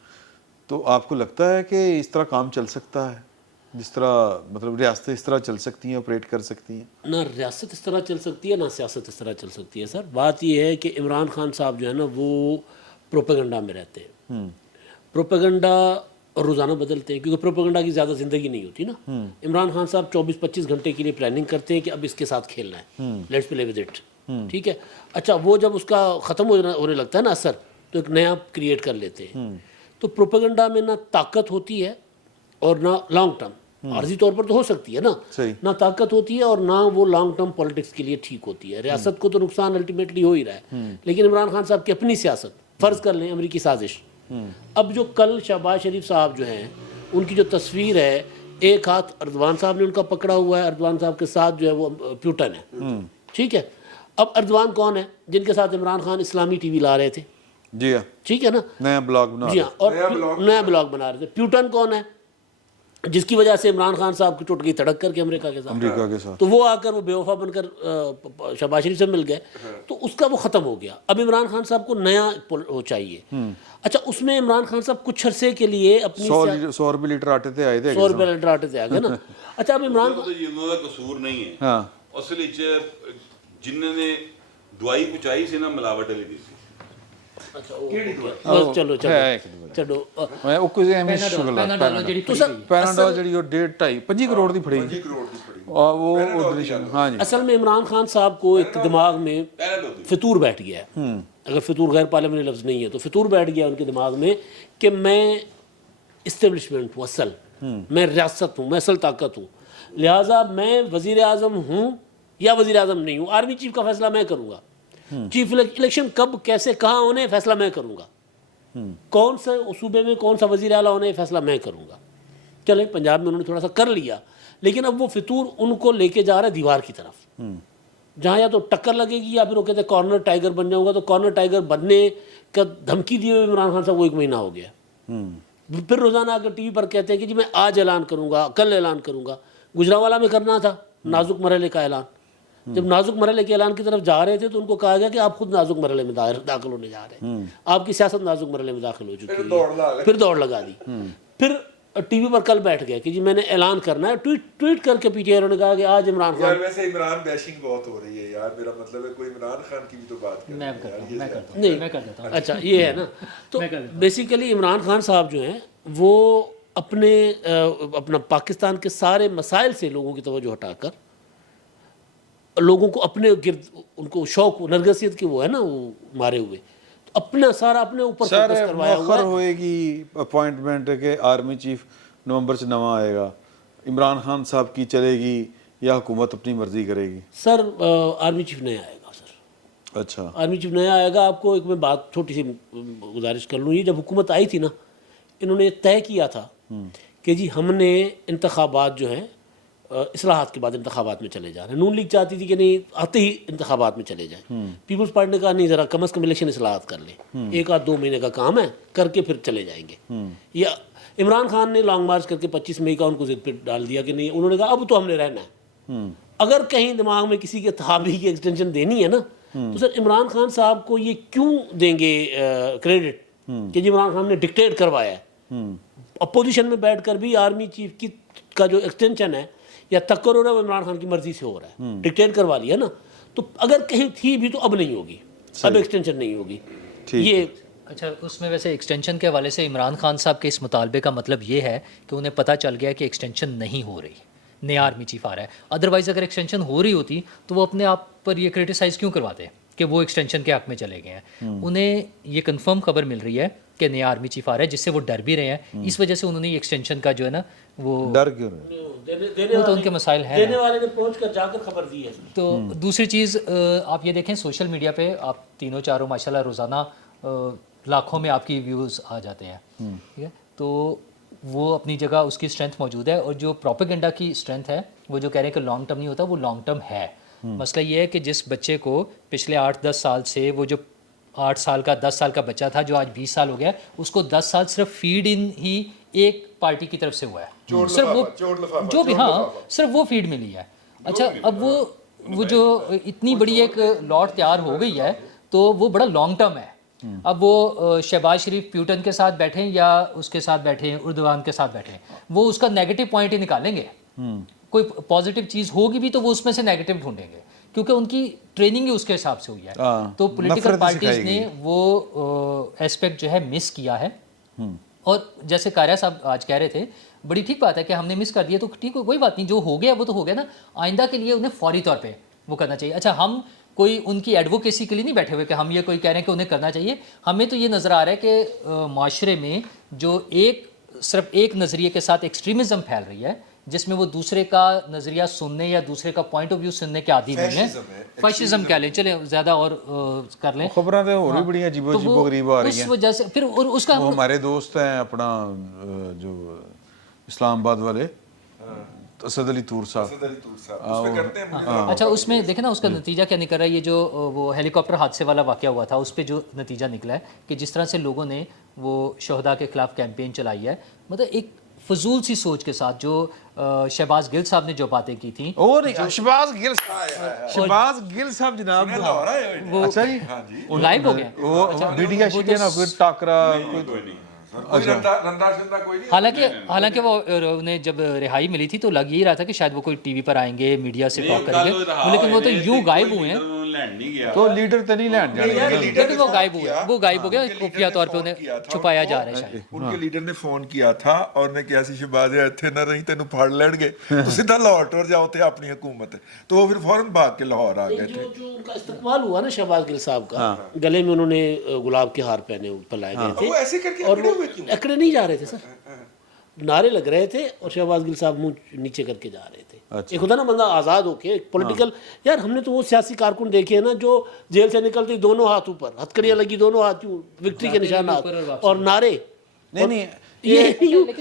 تو آپ کو لگتا ہے کہ اس طرح کام چل سکتا ہے؟ جس طرح مطلب ریاستیں اس طرح چل سکتی ہیں، آپریٹ کر سکتی ہیں؟ نہ ریاست اس طرح چل سکتی ہے نہ سیاست اس طرح چل سکتی ہے سر. بات یہ ہے کہ عمران خان صاحب جو ہے نا وہ پروپیگنڈا میں رہتے ہیں. پروپیگنڈا روزانہ بدلتے ہیں کیونکہ پروپیگنڈا کی زیادہ زندگی نہیں ہوتی نا. عمران خان صاحب 24-25 گھنٹے کے لیے پلاننگ کرتے ہیں کہ اب اس کے ساتھ کھیلنا ہے، لیٹس پلے ود اٹ، ٹھیک ہے. اچھا وہ جب اس کا ختم ہونے لگتا ہے نا اثر، تو ایک نیا کریٹ کر لیتے ہیں. تو پروپیگنڈا میں نہ طاقت ہوتی ہے اور نہ لانگ ٹرم، عارضی طور پر تو ہو سکتی ہے نا، نہ طاقت ہوتی ہے اور نہ وہ لانگ ٹرم پولیٹکس کے لیے ٹھیک ہوتی ہے. ریاست کو تو نقصان الٹیمیٹلی ہو ہی رہا ہے، لیکن عمران خان صاحب کی اپنی سیاست، فرض کر لیں امریکی سازش. اب جو کل شہباز شریف صاحب جو ہیں ان کی جو تصویر ہے، ایک ہاتھ اردوان صاحب نے ان کا پکڑا ہوا ہے، اردوان صاحب کے ساتھ جو ہے وہ پیوٹن ہے، ٹھیک ہے. اب اردوان کون ہے؟ جن کے ساتھ عمران خان اسلامی ٹی وی لا رہے تھے، جی ہاں، ٹھیک ہے نا، نیا بلاگ بنا جی ہاں، اور نیا بلاگ بنا رہے تھے. پیوٹن کون ہے؟ جس کی وجہ سے عمران خان صاحب کی ٹوٹ گئی تڑک کر کے امریکہ کے ساتھ، تو وہ آ کر وہ بے وفا بن کر شہباز شریف سے مل گئے، تو اس کا وہ ختم ہو گیا. اب عمران خان صاحب کو نیا وہ چاہیے. اچھا اس میں عمران خان صاحب کچھ عرصے کے لیے اپنی 100 روپے لیٹر آٹے تھے آئے تھے، 100 روپے لیٹر آٹے تھے آگے نا. اچھا اب عمران انہوں کا قصور نہیں ہے، ہاں اصل جنہوں نے دوائی پہنچائی سی نا ملاوٹ والی دی سی. چلو چلو میں وہ کچھ ایویں شغل پیناڈول جڑی وہ 1.5-2.5 کروڑ دی پھڑی اور وہ ہاں جی. اصل میں عمران خان صاحب کو ایک دماغ میں فطور بیٹھ گیا ہے، اگر فطور غیر پارلیمنی لفظ نہیں ہے تو فطور بیٹھ گیا ان کے دماغ میں کہ میں اسٹیبلشمنٹ ہوں، اصل میں ریاست ہوں، میں اصل طاقت ہوں، لہٰذا میں وزیر اعظم ہوں یا وزیر اعظم نہیں ہوں، آرمی چیف کا فیصلہ میں کروں گا، چیف الیکشن کب کیسے کہاں ہونے فیصلہ میں کروں گا، کون سے صوبے میں کون سا وزیر اعلیٰ ہونے فیصلہ میں کروں گا. چلیں پنجاب میں انہوں نے تھوڑا سا کر لیا، لیکن اب وہ فطور ان کو لے کے جا رہا ہے دیوار کی طرف، جہاں یا تو ٹکر لگے گی یا پھر وہ کہتے ہیں کارنر ٹائیگر بن جاؤں گا. تو کارنر ٹائیگر بننے کا دھمکی دیے ہوئے عمران خان صاحب کو 1 مہینہ ہو گیا. پھر روزانہ آ کر ٹی وی پر کہتے ہیں کہ جی میں آج اعلان کروں گا، کل اعلان کروں گا. گجرانوالہ میں کرنا تھا نازک مرحلے کا اعلان، جب نازک مرحلے کے اعلان کی طرف جا رہے تھے تو ان کو کہا گیا کہ آپ خود نازک مرحلے میں داخل ہونے جا رہے ہیں، آپ کی سیاست نازک مرحلے میں داخل ہو چکی ہے. پھر دوڑ لگا دی. پھر ٹی وی پر کل بیٹھ گئے کہ جی میں نے اعلان کرنا ہے. ٹویٹ کر کے پی ٹی آئی انہوں نے کہا کہ آج عمران خان. یار ویسے عمران بیشنگ بہت ہو رہی ہے یار، میرا مطلب ہے کوئی عمران خان کی بھی تو بات کریں. نہیں اچھا یہ ہے نا. تو بیسیکلی عمران خان صاحب جو ہیں وہ اپنا پاکستان کے سارے مسائل سے لوگوں کی توجہ ہٹا کر لوگوں کو اپنے گرد، ان کو شوق نرگسیت کے وہ ہے نا وہ مارے ہوئے، اپنا سارا اپنے اوپر فوکس کروایا ہوا مؤخر ہے. ہوئے گی اپوائنٹمنٹ کہ آرمی چیف نومبر سے نواں آئے گا، عمران خان صاحب کی چلے گی یا حکومت اپنی مرضی کرے گی؟ سر آرمی چیف نیا آئے گا سر. اچھا آرمی چیف نیا آئے گا. آپ کو ایک میں بات چھوٹی سی گزارش کر لوں. یہ جب حکومت آئی تھی نا، انہوں نے طے کیا تھا کہ جی ہم نے انتخابات جو ہیں اصلاحات کے بعد انتخابات میں چلے جا رہے ہیں. نون لیگ چاہتی تھی کہ نہیں آتے ہی انتخابات میں چلے جائیں. پیپلز پارٹی نے کہا نہیں ذرا کم از کم الیکشن اصلاحات کر لیں، 1-2 مہینے کا کام ہے، کر کے پھر چلے جائیں گے. یا عمران خان نے لانگ مارچ کر کے 25 مئی کا ان کو ضد پہ ڈال دیا کہ نہیں، انہوں نے کہا اب تو ہم نے رہنا ہے. اگر کہیں دماغ میں کسی کے تھابی کی ایکسٹینشن دینی ہے نا، تو سر عمران خان صاحب کو یہ کیوں دیں گے کریڈٹ کہ جی عمران خان نے ڈکٹیٹ کروایا ہے. اپوزیشن میں بیٹھ کر بھی آرمی چیف کا جو ایکسٹینشن ہے یا تکر ہو رہا ہے وہ عمران خان کی مرضی سے ہو رہا ہے، ڈکٹیٹ کروا لیا نا. تو اگر کہیں تھی بھی تو اب نہیں ہوگی، اب ایکسٹینشن نہیں ہوگی. یہ اچھا اس میں ویسے ایکسٹینشن کے حوالے سے عمران خان صاحب کے اس مطالبے کا مطلب یہ ہے کہ انہیں پتہ چل گیا کہ ایکسٹینشن نہیں ہو رہی، نیا آرمی چیف آ رہا ہے. ادروائز اگر ایکسٹینشن ہو رہی ہوتی تو وہ اپنے آپ پر یہ کرٹیسائز کیوں کرواتے کہ وہ ایکسٹینشن کے حق میں چلے گئے ہیں؟ انہیں یہ کنفرم خبر مل رہی ہے کہ نیا آرمی چیف آ رہا ہے، جس سے وہ ڈر بھی رہے ہیں. اس وجہ سے انہوں نے یہ ایکسٹینشن کا جو ہے نا وہ ڈر کیوں وہ تو ان کے مسائل ہیں. دینے والے نے پہنچ کر جا کر خبر دی ہے. تو دوسری چیز آپ یہ دیکھیں سوشل میڈیا پہ آپ تینوں چاروں ماشاءاللہ روزانہ لاکھوں میں آپ کی ویوز آ جاتے ہیں، ٹھیک ہے؟ تو وہ اپنی جگہ اس کی اسٹرینتھ موجود ہے، اور جو پروپیگنڈا کی اسٹرینتھ ہے وہ جو کہہ رہے ہیں کہ لانگ ٹرم نہیں ہوتا، وہ لانگ ٹرم ہے. مسئلہ یہ ہے کہ جس بچے کو پچھلے 8-10 سال سے، وہ جو 8 سال کا 10 سال کا بچہ تھا جو آج 20 سال ہو گیا، اس کو 10 سال صرف فیڈ ان ہی ایک پارٹی کی طرف سے ہوا ہے، صرف وہ جو بھی، ہاں صرف وہ فیڈ ملی ہے. اچھا اب وہ جو اتنی بڑی ایک لاٹ تیار ہو گئی ہے تو وہ بڑا لانگ ٹرم ہے. اب وہ شہباز شریف پیوٹن کے ساتھ بیٹھیں یا اس کے ساتھ بیٹھیں، اردوغان کے ساتھ بیٹھیں، وہ اس کا نیگیٹو پوائنٹ ہی نکالیں گے. کوئی پازیٹیو چیز ہوگی بھی تو وہ اس میں سے نیگیٹو ڈھونڈیں گے، کیونکہ ان کی ٹریننگ ہی اس کے حساب سے ہوئی ہے. تو پولیٹیکل پارٹیز نے وہ ایسپیکٹ جو ہے مس کیا ہے. اور جیسے قاریہ صاحب آج کہہ رہے تھے، بڑی ٹھیک بات ہے کہ ہم نے مس کر دیا، تو ٹھیک ہے کوئی بات نہیں، جو ہو گیا وہ تو ہو گیا نا. آئندہ کے لیے انہیں فوری طور پہ وہ کرنا چاہیے. اچھا ہم کوئی ان کی ایڈوکیسی کے لیے نہیں بیٹھے ہوئے کہ ہم یہ کوئی کہہ رہے ہیں کہ انہیں کرنا چاہیے. ہمیں تو یہ نظر آ رہا ہے کہ معاشرے میں جو صرف ایک نظریے کے ساتھ ایکسٹریمزم پھیل رہی ہے، جس میں وہ دوسرے کا نظریہ سننے یا دوسرے کا پوائنٹ آف ویو سننے کے عادی نہیں ہے. فیشزم کہہ لیں، چلیں زیادہ اور کر لیں. خبریں تو اور بھی بڑی عجیب و غریب آ رہی ہیں. اس وجہ سے پھر اور اس کا وہ ہمارے دوست ہیں اپنا جو اسلام آباد والے اسد علی طور صاحب، اچھا اس میں دیکھیں نا اس کا نتیجہ کیا نکل رہا ہے. یہ جو وہ ہیلی کاپٹر حادثے والا واقعہ ہوا تھا، اس پہ جو نتیجہ نکلا ہے کہ جس طرح سے لوگوں نے وہ شہداء کے خلاف کیمپین چلائی ہے، مطلب ایک فضول سی سوچ کے ساتھ، جو شہباز گل صاحب نے جو باتیں کی تھیں. وہ نہیں شہباز گل صاحب جناب وہ اچھا جی غائب ہو گئے. وہ میڈیا شیڈیا نا کوئی ٹاکرا حالانکہ وہ انہیں جب رہائی ملی تھی تو لگ یہی رہا تھا کہ شاید وہ کوئی ٹی وی پر آئیں گے، میڈیا سے ٹاک کریں گے، لیکن وہ تو یوں غائب ہوئے ہیں. تو لیڈر تو نہیں لینڈ جانے، لیکن وہ غائب ہو گیا خفیہ طور پہ انہیں چھپایا جا رہا ہے شاید. ان کے لیڈر نے فون کیا تھا اور نے کیا سی شہباز اتنے نہ رہی تینوں پھڑ لین گے تو سیدھا لاہور ٹور جاؤ تے اپنی حکومت. تو وہ پھر فوراً بھاگ کے لاہور آ گئے تھے. جو ان کا استقبال ہوا نا شہباز گل صاحب کا، گلے میں انہوں نے گلاب کے ہار پہنے پلائے گئے تھے، وہ ایسے کر کے اور وہ اکڑے نہیں جا رہے تھے سر، نعرے لگ رہے تھے اور شہباز گل صاحب منہ نیچے کر کے جا رہے تھے. ایک ہوتا نا بندہ آزاد ہو کے پولیٹیکل، یار ہم نے تو وہ سیاسی کارکن دیکھے ہیں نا جو جیل سے نکلتے دونوں ہاتھ اوپر، ہتھکڑیاں لگی دونوں ہاتھ، وکٹری کے نشانات اور نعرے. نہیں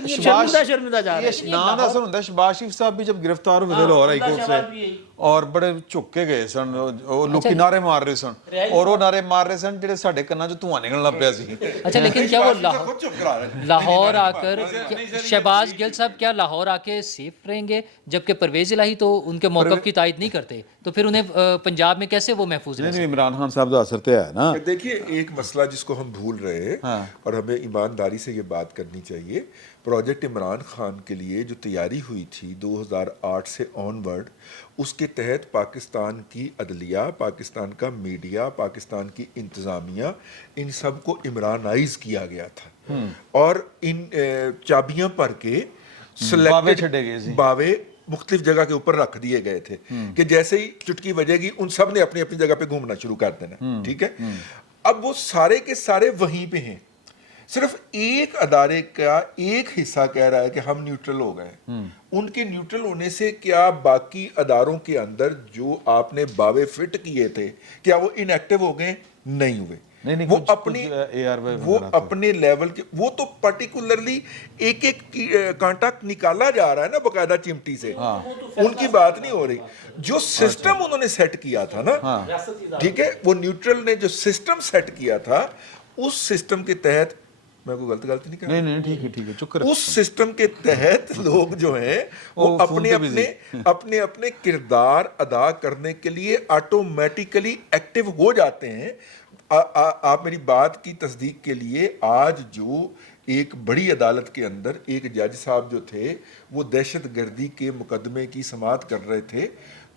شرمندہ جا رہے ہیں. نام اثر ہوتا ہے. شہباز شریف صاحب بھی جب گرفتار ہوئے تھے لاہور ہائی کورٹ سے اور بڑے چک کے گئے سن، لوکی نعرے مار رہے سن، اور وہ نعرے مار رہے سن جڑے ساڈے کناں چوں دھواں نکلنا پیا سی. اچھا لیکن کیا وہ لاہور آ کر شہباز گل صاحب کیا لاہور آ کے سیف رہیں گے، جبکہ پرویز الہی تو ان کے موقف کی تائید نہیں کرتے، تو پھر انہیں پنجاب میں کیسے وہ محفوظ رہیں؟ عمران خان صاحب کا اثر تو ہے نا. دیکھیے ایک مسئلہ جس کو ہم بھول رہے ہیں اور ہمیں ایمانداری سے یہ بات کرنی چاہیے. پروجیکٹ عمران خان کے لیے جو تیاری ہوئی تھی 2008 سے آن ورڈ، اس کے تحت پاکستان کی عدلیہ، پاکستان کا میڈیا، پاکستان کی انتظامیہ، ان سب کو عمرانائز کیا گیا تھا اور ان چابیاں پر کے سلیکٹڈ باوے مختلف جگہ کے اوپر رکھ دیے گئے تھے کہ جیسے ہی چٹکی بجے گی ان سب نے اپنی اپنی جگہ پہ گھومنا شروع کر دینا. ٹھیک ہے، اب وہ سارے کے سارے وہیں پہ ہیں. صرف ایک ادارے کا ایک حصہ کہہ رہا ہے کہ ہم نیوٹرل ہو گئے. ان کے نیوٹرل ہونے سے کیا باقی اداروں کے اندر جو آپ نے باوے فٹ کیے تھے کیا وہ ان ایکٹیو ہو گئے؟ نہیں ہوئے. وہ اپنے لیول کے، وہ تو پرٹیکولرلی ایک ایک کانٹا نکالا جا رہا ہے نا باقاعدہ چمٹی سے. ان کی بات نہیں ہو رہی. جو سسٹم انہوں نے سیٹ کیا تھا نا، ٹھیک ہے، وہ نیوٹرل نے جو سسٹم سیٹ کیا تھا، اس سسٹم کے تحت، میں کوئی غلطی نہیں کر رہا، نہیں ٹھیک ہے چکر، اس سسٹم کے تحت لوگ جو ہیں وہ اپنے اپنے کردار ادا کرنے کے لیے آٹومیٹیکلی ایکٹیو ہو جاتے ہیں. آپ میری بات کی تصدیق کے لیے آج جو ایک بڑی عدالت کے اندر ایک جج صاحب جو تھے وہ دہشت گردی کے مقدمے کی سماعت کر رہے تھے،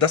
10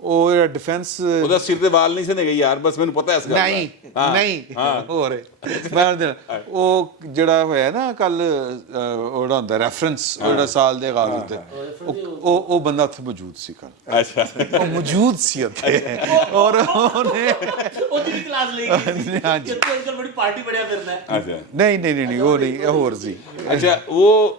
ਉਹ ਡਿਫੈਂਸ ਉਹਦਾ ਸਿਰ ਦੇ ਵਾਲ ਨਹੀਂ ਸਨੇ ਗਏ ਯਾਰ, ਬਸ ਮੈਨੂੰ ਪਤਾ ਇਸ ਗੱਲ ਦਾ। ਨਹੀਂ ਹੋਰ ਮੈਂ ਉਹ ਜਿਹੜਾ ਹੋਇਆ ਨਾ ਕੱਲ ਉਹਦਾ ਹੁੰਦਾ ਰੈਫਰੈਂਸ, ਉਹਦਾ ਸਾਲ ਦੇ ਆਗਾਜ਼ ਉੱਤੇ, ਉਹ ਬੰਦਾ ਉੱਥੇ ਮੌਜੂਦ ਸੀ ਕੱਲ। ਅੱਛਾ, ਉਹ ਮੌਜੂਦ ਸੀ ਉੱਥੇ ਔਰ ਉਹਨੇ ਉਹਦੀ ਵੀ ਕਲਾਸ ਲਈ ਗਈ ਹਾਂ ਜੀ, ਕਿ ਅੰਕਲ ਬੜੀ ਪਾਰਟੀ ਬਣਿਆ ਫਿਰਦਾ ਹੈ। ਅੱਛਾ ਨਹੀਂ ਉਹ ਨਹੀਂ, ਇਹ ਹੋਰ ਸੀ। ਅੱਛਾ ਉਹ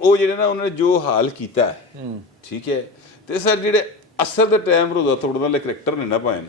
ਉਹ ਜਿਹੜੇ ਨਾ ਉਹਨਾਂ ਨੇ ਜੋ ਹਾਲ ਕੀਤਾ ਹੈ, ਠੀਕ ਹੈ, ਤੇ ਸਰ ਜਿਹੜੇ ਅਸਰ ਦੇ ਟਾਈਮ ਰੋਜ਼ਾ ਤੋੜਨ ਵਾਲੇ ਕਰੈਕਟਰ ਨੇ ਨਾ ਪਾਏ ਨੇ,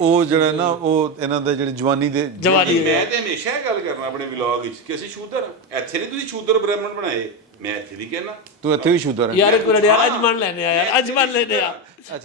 ਉਹ ਜਿਹੜਾ ਨਾ ਉਹ ਇਹਨਾਂ ਦਾ ਜਿਹੜੀ ਜਵਾਨੀ ਦੇ ਮੈਂ ਤੇ ਹਮੇਸ਼ਾ ਇਹ ਗੱਲ ਕਰਨਾ ਆਪਣੇ ਵਲੌਗ ਵਿੱਚ ਕਿ ਅਸੀਂ ਸ਼ੂਦਰ, ਇੱਥੇ ਨਹੀਂ ਤੁਸੀਂ ਸ਼ੂਦਰ ਬ੍ਰਾਹਮਣ ਬਣਾਏ, ਮੈਂ ਇੱਥੇ ਵੀ ਕਹਿਣਾ ਤੂੰ ਇੱਥੇ ਵੀ ਸ਼ੂਦਰ ਹੈ ਯਾਰ। ਇੱਕ ਮਿੰਟ ਯਾਰ, ਅੱਜ ਮੰਨ ਲੈਨੇ ਆ ਯਾਰ, ਅੱਜ ਮੰਨ ਲੈਨੇ ਆ,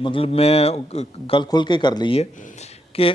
ਮਤਲਬ ਮੈਂ ਗੱਲ ਖੁੱਲ ਕੇ ਕਰ ਲਈ ਹੈ ਕਿ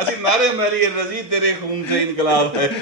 ਅਸੀਂ ਨਾਰੇ ਮਾਰੀ ਰਜ਼ੀ ਤੇਰੇ ਖੂਨ ਸੇ ਇਨਕਲਾਬ ਹੈ।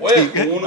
ਓਏ ਖੂਨ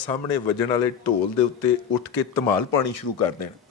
ਸਾਹਮਣੇ ਵੱਜਣ ਵਾਲੇ ਢੋਲ ਦੇ ਉੱਤੇ ਉੱਠ ਕੇ ਧਮਾਲ ਪਾਣੀ ਸ਼ੁਰੂ ਕਰ ਦੇਣ,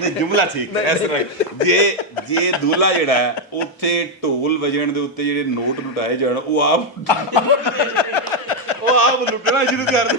ਨਹੀਂ ਜੁਮਲਾ ਠੀਕ ਹੈ ਇਸ ਤਰ੍ਹਾਂ ਜੇ ਦੂਲਾ ਜਿਹੜਾ ਹੈ ਉੱਥੇ ਢੋਲ ਵਜਣ ਦੇ ਉੱਤੇ ਜਿਹੜੇ ਨੋਟ ਲੁਟਾਏ ਜਾਣ ਉਹ ਆਪ ਲੁੱਟਣਾ ਸ਼ੁਰੂ ਕਰ ਦੇ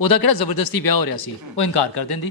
ਉਹਦਾ ਕਿਹੜਾ ਜ਼ਬਰਦਸਤੀ ਵਿਆਹ ਹੋ ਰਿਹਾ ਸੀ, ਉਹ ਇਨਕਾਰ ਕਰ ਦਿੰਦੀ।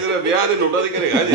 ਸਿਰਫ ਵਿਆਹ ਦੇ ਨੋਟਾਂ ਦੀ ਕਰੇਗਾ ਜੀ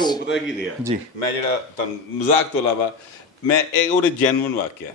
ਉਹ ਪਤਾ ਕੀ ਰਿਹਾ ਜੀ। ਮੈਂ ਜਿਹੜਾ ਤੁਹਾਨੂੰ ਮਜ਼ਾਕ ਤੋਂ ਇਲਾਵਾ ਮੈਂ ਇਹ ਉਹਦੇ ਜੈਨੂਇਨ ਵਾਕਿਆ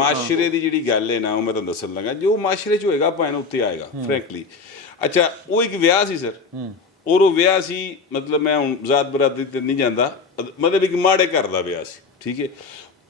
ਮਾਸ਼ਰੇ ਦੀ ਜਿਹੜੀ ਗੱਲ ਹੈ ਨਾ ਉਹ ਮੈਂ ਤੁਹਾਨੂੰ ਦੱਸਣ ਲੱਗਾ ਜੋ ਮਾਸ਼ਰੇ 'ਚ ਹੋਏਗਾ ਭਾਵੇਂ ਉੱਤੇ ਆਏਗਾ ਫਰੈਂਕਲੀ। ਅੱਛਾ ਉਹ ਇੱਕ ਵਿਆਹ ਸੀ ਸਰ, ਔਰ ਉਹ ਵਿਆਹ ਸੀ ਮਤਲਬ ਮੈਂ ਹੁਣ ਜ਼ਾਤ ਬਰਾਦਰੀ ਤੇ ਨਹੀਂ ਜਾਂਦਾ, ਮਤਲਬ ਇੱਕ ਮਾੜੇ ਘਰ ਦਾ ਵਿਆਹ ਸੀ। ਠੀਕ ਹੈ,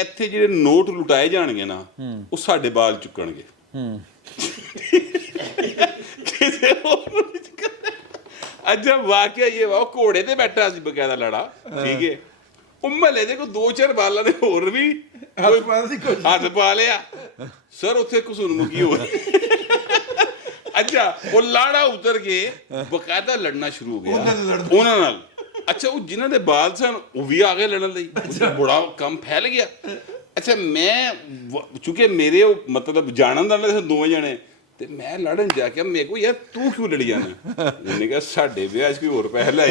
ਇੱਥੇ ਜਿਹੜੇ ਨੋਟ ਲੁਟਾਏ ਜਾਣਗੇ ਨਾ ਉਹ ਸਾਡੇ ਬਾਲ ਚੁੱਕਣਗੇ ਕਿਸੇ ਹੋਰ ਨੂੰ ਨਹੀਂ ਚੁੱਕਣਗੇ। ਅੱਛਾ ਵਾਕਿਆ ਇਹ ਵਾ ਉਹ ਘੋੜੇ ਤੇ ਬੈਠਾ ਸੀ ਬਕਾਇਦਾ ਲੜਾ। ਠੀਕ ਹੈ, ਉਹ ਮਹੱਲੇ ਦੇ ਕੋਈ ਦੋ ਚਾਰ ਬਾਲਾਂ ਦੇ ਹੋਰ ਵੀ ਹੱਥ ਪਾ ਲਿਆ ਸਰ ਉੱਥੇ ਘਸੁੰਨਮੁਖੀ ਹੋ ਗਈ। ਅੱਛਾ ਉਹ ਲਾੜਾ ਉਤਰ ਕੇ ਬਕਾਇਦਾ ਲੜਨਾ ਸ਼ੁਰੂ ਹੋ ਗਿਆ ਉਹਨਾਂ ਨਾਲ। ਅੱਛਾ ਉਹ ਜਿਨ੍ਹਾਂ ਦੇ ਬਾਲ ਸਨ ਉਹ ਵੀ ਆ ਗਏ ਲੜਨ ਲਈ, ਬੜਾ ਕੰਮ ਫੈਲ ਗਿਆ। ਅੱਛਾ ਮੈਂ ਚੂੰਕਿ ਮੇਰੇ ਉਹ ਮਤਲਬ ਜਾਣਨ ਦਾ ਨਾ ਦੋਵੇਂ ਜਣੇ ਤੇ ਮੈਂ ਲੜਨ ਜਾ ਕੇ ਮੇਰੇ ਕੋ ਯਾਰ ਤੂੰ ਕਿਉਂ ਲੜੀ ਜਾਣਾ। ਉਹਨੇ ਕਿਹਾ ਸਾਡੇ ਵਿਆਹ 'ਚ ਕੋਈ ਹੋਰ ਪੈਸੇ ਲਾਈ।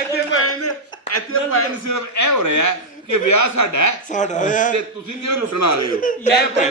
ਇੱਥੇ ਭੈਣ ਸਿਰਫ ਇਹ ਹੋ ਰਿਹਾ ਕਿ ਵਿਆਹ ਸਾਡਾ ਹੈ ਤੇ ਤੁਸੀਂ ਕਿਉਂ ਲੁੱਟਣ ਆ ਰਹੇ ਹੋ। ਇਹ ਭੈਣ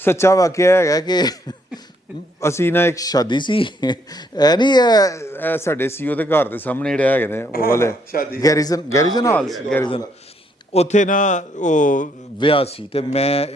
ਸੱਚਾ ਵਾਕਿਆ ਹੈਗਾ ਕਿ ਅਸੀਂ ਨਾ ਇੱਕ ਸ਼ਾਦੀ ਸੀ ਇਹ ਨਹੀਂ ਇਹ ਸਾਡੇ ਸੀਓ ਦੇ ਘਰ ਦੇ ਸਾਹਮਣੇ ਜਿਹੜੇ ਹੈਗੇ ਨੇ ਉਹ ਵਾਲੇ ਗੈਰੀਜ਼ਨ ਹਾਲ ਉੱਥੇ ਨਾ ਉਹ ਵਿਆਹ ਸੀ ਤੇ ਮੈਂ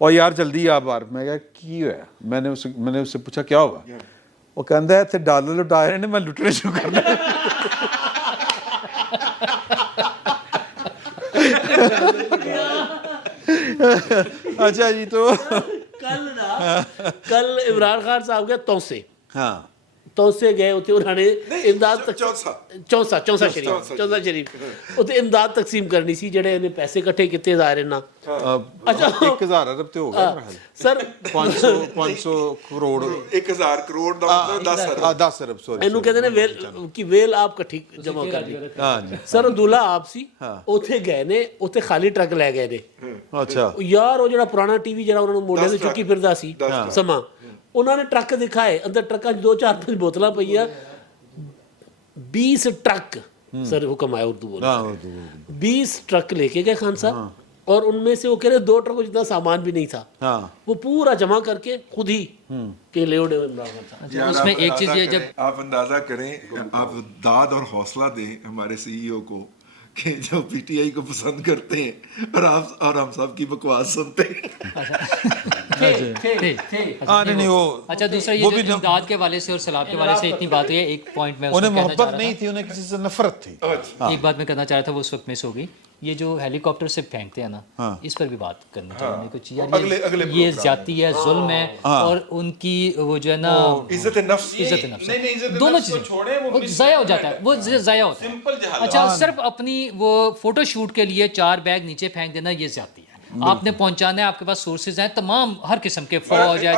اور یار جلدی آ بار میں کہا کی ہوا میں نے اس سے پوچھا کیا ہوا وہ کہندا ہے اتنے ڈالر لٹا رہے نے میں لٹنے شروع کرنا اچھا جی تو کل عمران خان صاحب گئے توسے ہاں توسے گئے اتنے انہوں نے امداد چونسا شریف اتنے امداد تقسیم کرنی سی جڑے انہیں پیسے کٹھے کیتے ظاہر نا اچھا 1000 ارب تے ہو گیا سر 500 کروڑ 1000 کروڑ دا مطلب 10 ارب سوری اینو کہتے نے ویل آپ کٹھی جمع کر دی ہاں جی سر عبداللہ آپ سی اتنے گئے نے اتنے خالی ٹرک لے گئے نے اچھا یار وہ جڑا پرانا ٹی وی جڑا انہوں نے موڈے سے چکی پھردا سی سما انہوں نے ٹرک دکھائے اندر ٹرکاں 2-4-5 بوتلاں پئی 20 ٹرک سر حکم آیا اردو بولو 20 ٹرک لے کے گئے خان صاحب اور ان میں سے وہ کہہ رہے 2 ٹرکوں جتنا سامان بھی نہیں تھا وہ پورا جمع کر کے خود ہی کہ لے اڑے اس میں ایک چیز یہ جب آپ اندازہ کریں آپ داد اور حوصلہ دیں ہمارے سی ای او کو کہ جو پی ٹی آئی کو پسند کرتے ہیں اور ہم سب کی بکواس سنتے ہیں اچھا دوسرا یہ جو امداد کے حوالے سے اور سیلاب کے حوالے سے اتنی بات ہوئی ہے ایک پوائنٹ میں انہیں محبت نہیں تھی انہیں کسی سے نفرت تھی ایک بات میں کرنا چاہ رہا تھا وہ اس وقت مس ہو گئی یہ جو ہیلی کاپٹر سے پھینکتے ہیں نا اس پر بھی بات کرنی چاہیے کچھ یار یہ زیادتی ہے ظلم ہے اور ان کی وہ جو ہے نا عزت نفس دونوں چیزیں ضائع ہو جاتا ہے وہ ضائع ہوتا ہے اچھا صرف اپنی وہ فوٹو شوٹ کے لیے 4 بیگ نیچے پھینک دینا یہ زیادتی ہے آپ نے پہنچانا ہے آپ کے پاس سورسز ہیں تمام ہر قسم کے فوج ہے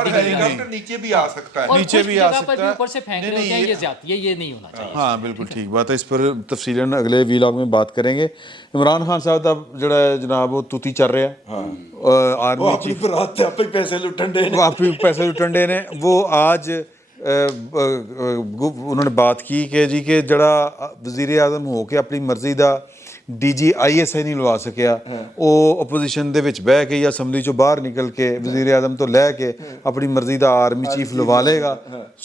نیچے بھی آ سکتا ہے نیچے بھی آ سکتا ہے اوپر سے پھینک رہے ہوتے ہیں یہ زیادتی ہے یہ نہیں ہونا چاہیے ہاں بالکل ٹھیک بات ہے اس پر تفصیلاً اگلے ویلاگ میں بات کریں گے عمران خان صاحب دا جڑا ہے جناب وہ توتی چل رہا ہے آرمی چیف آپ پیسے لٹن دے وہ آپ پیسے لٹن دے نے وہ آج انہوں نے بات کی کہ جی کہ جڑا وزیر اعظم ہو کے اپنی مرضی the D G I S I نہیں لوا سکیا وہ اپوزیشن دے وچ بہ کے یا اسمبلی چوں باہر نکل کے وزیر اعظم تو لے کے اپنی مرضی دا آرمی چیف لوا لے گا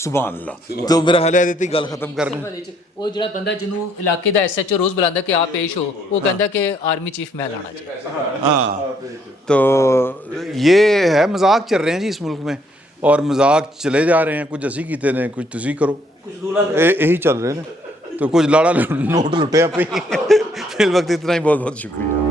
سبحان اللہ تو میرا خیال ہے دیتی گل ختم کرنی وہ جڑا بندہ جنوں علاقے دا ایس ایچ او روز بلاندا کہ آپ پیش ہو وہ کہندا کہ آرمی چیف میں لانا چاہیے ہاں تو یہ ہے مذاق چل رہے ہیں جی اس ملک میں اور مذاق چلے جا رہے ہیں کچھ اسی کیتے نے کچھ تسی کرو یہی چل رہے ہیں تو کچھ لاڑا نوٹ لٹیا پہ فی الوقت اتنا ہی بہت بہت شکریہ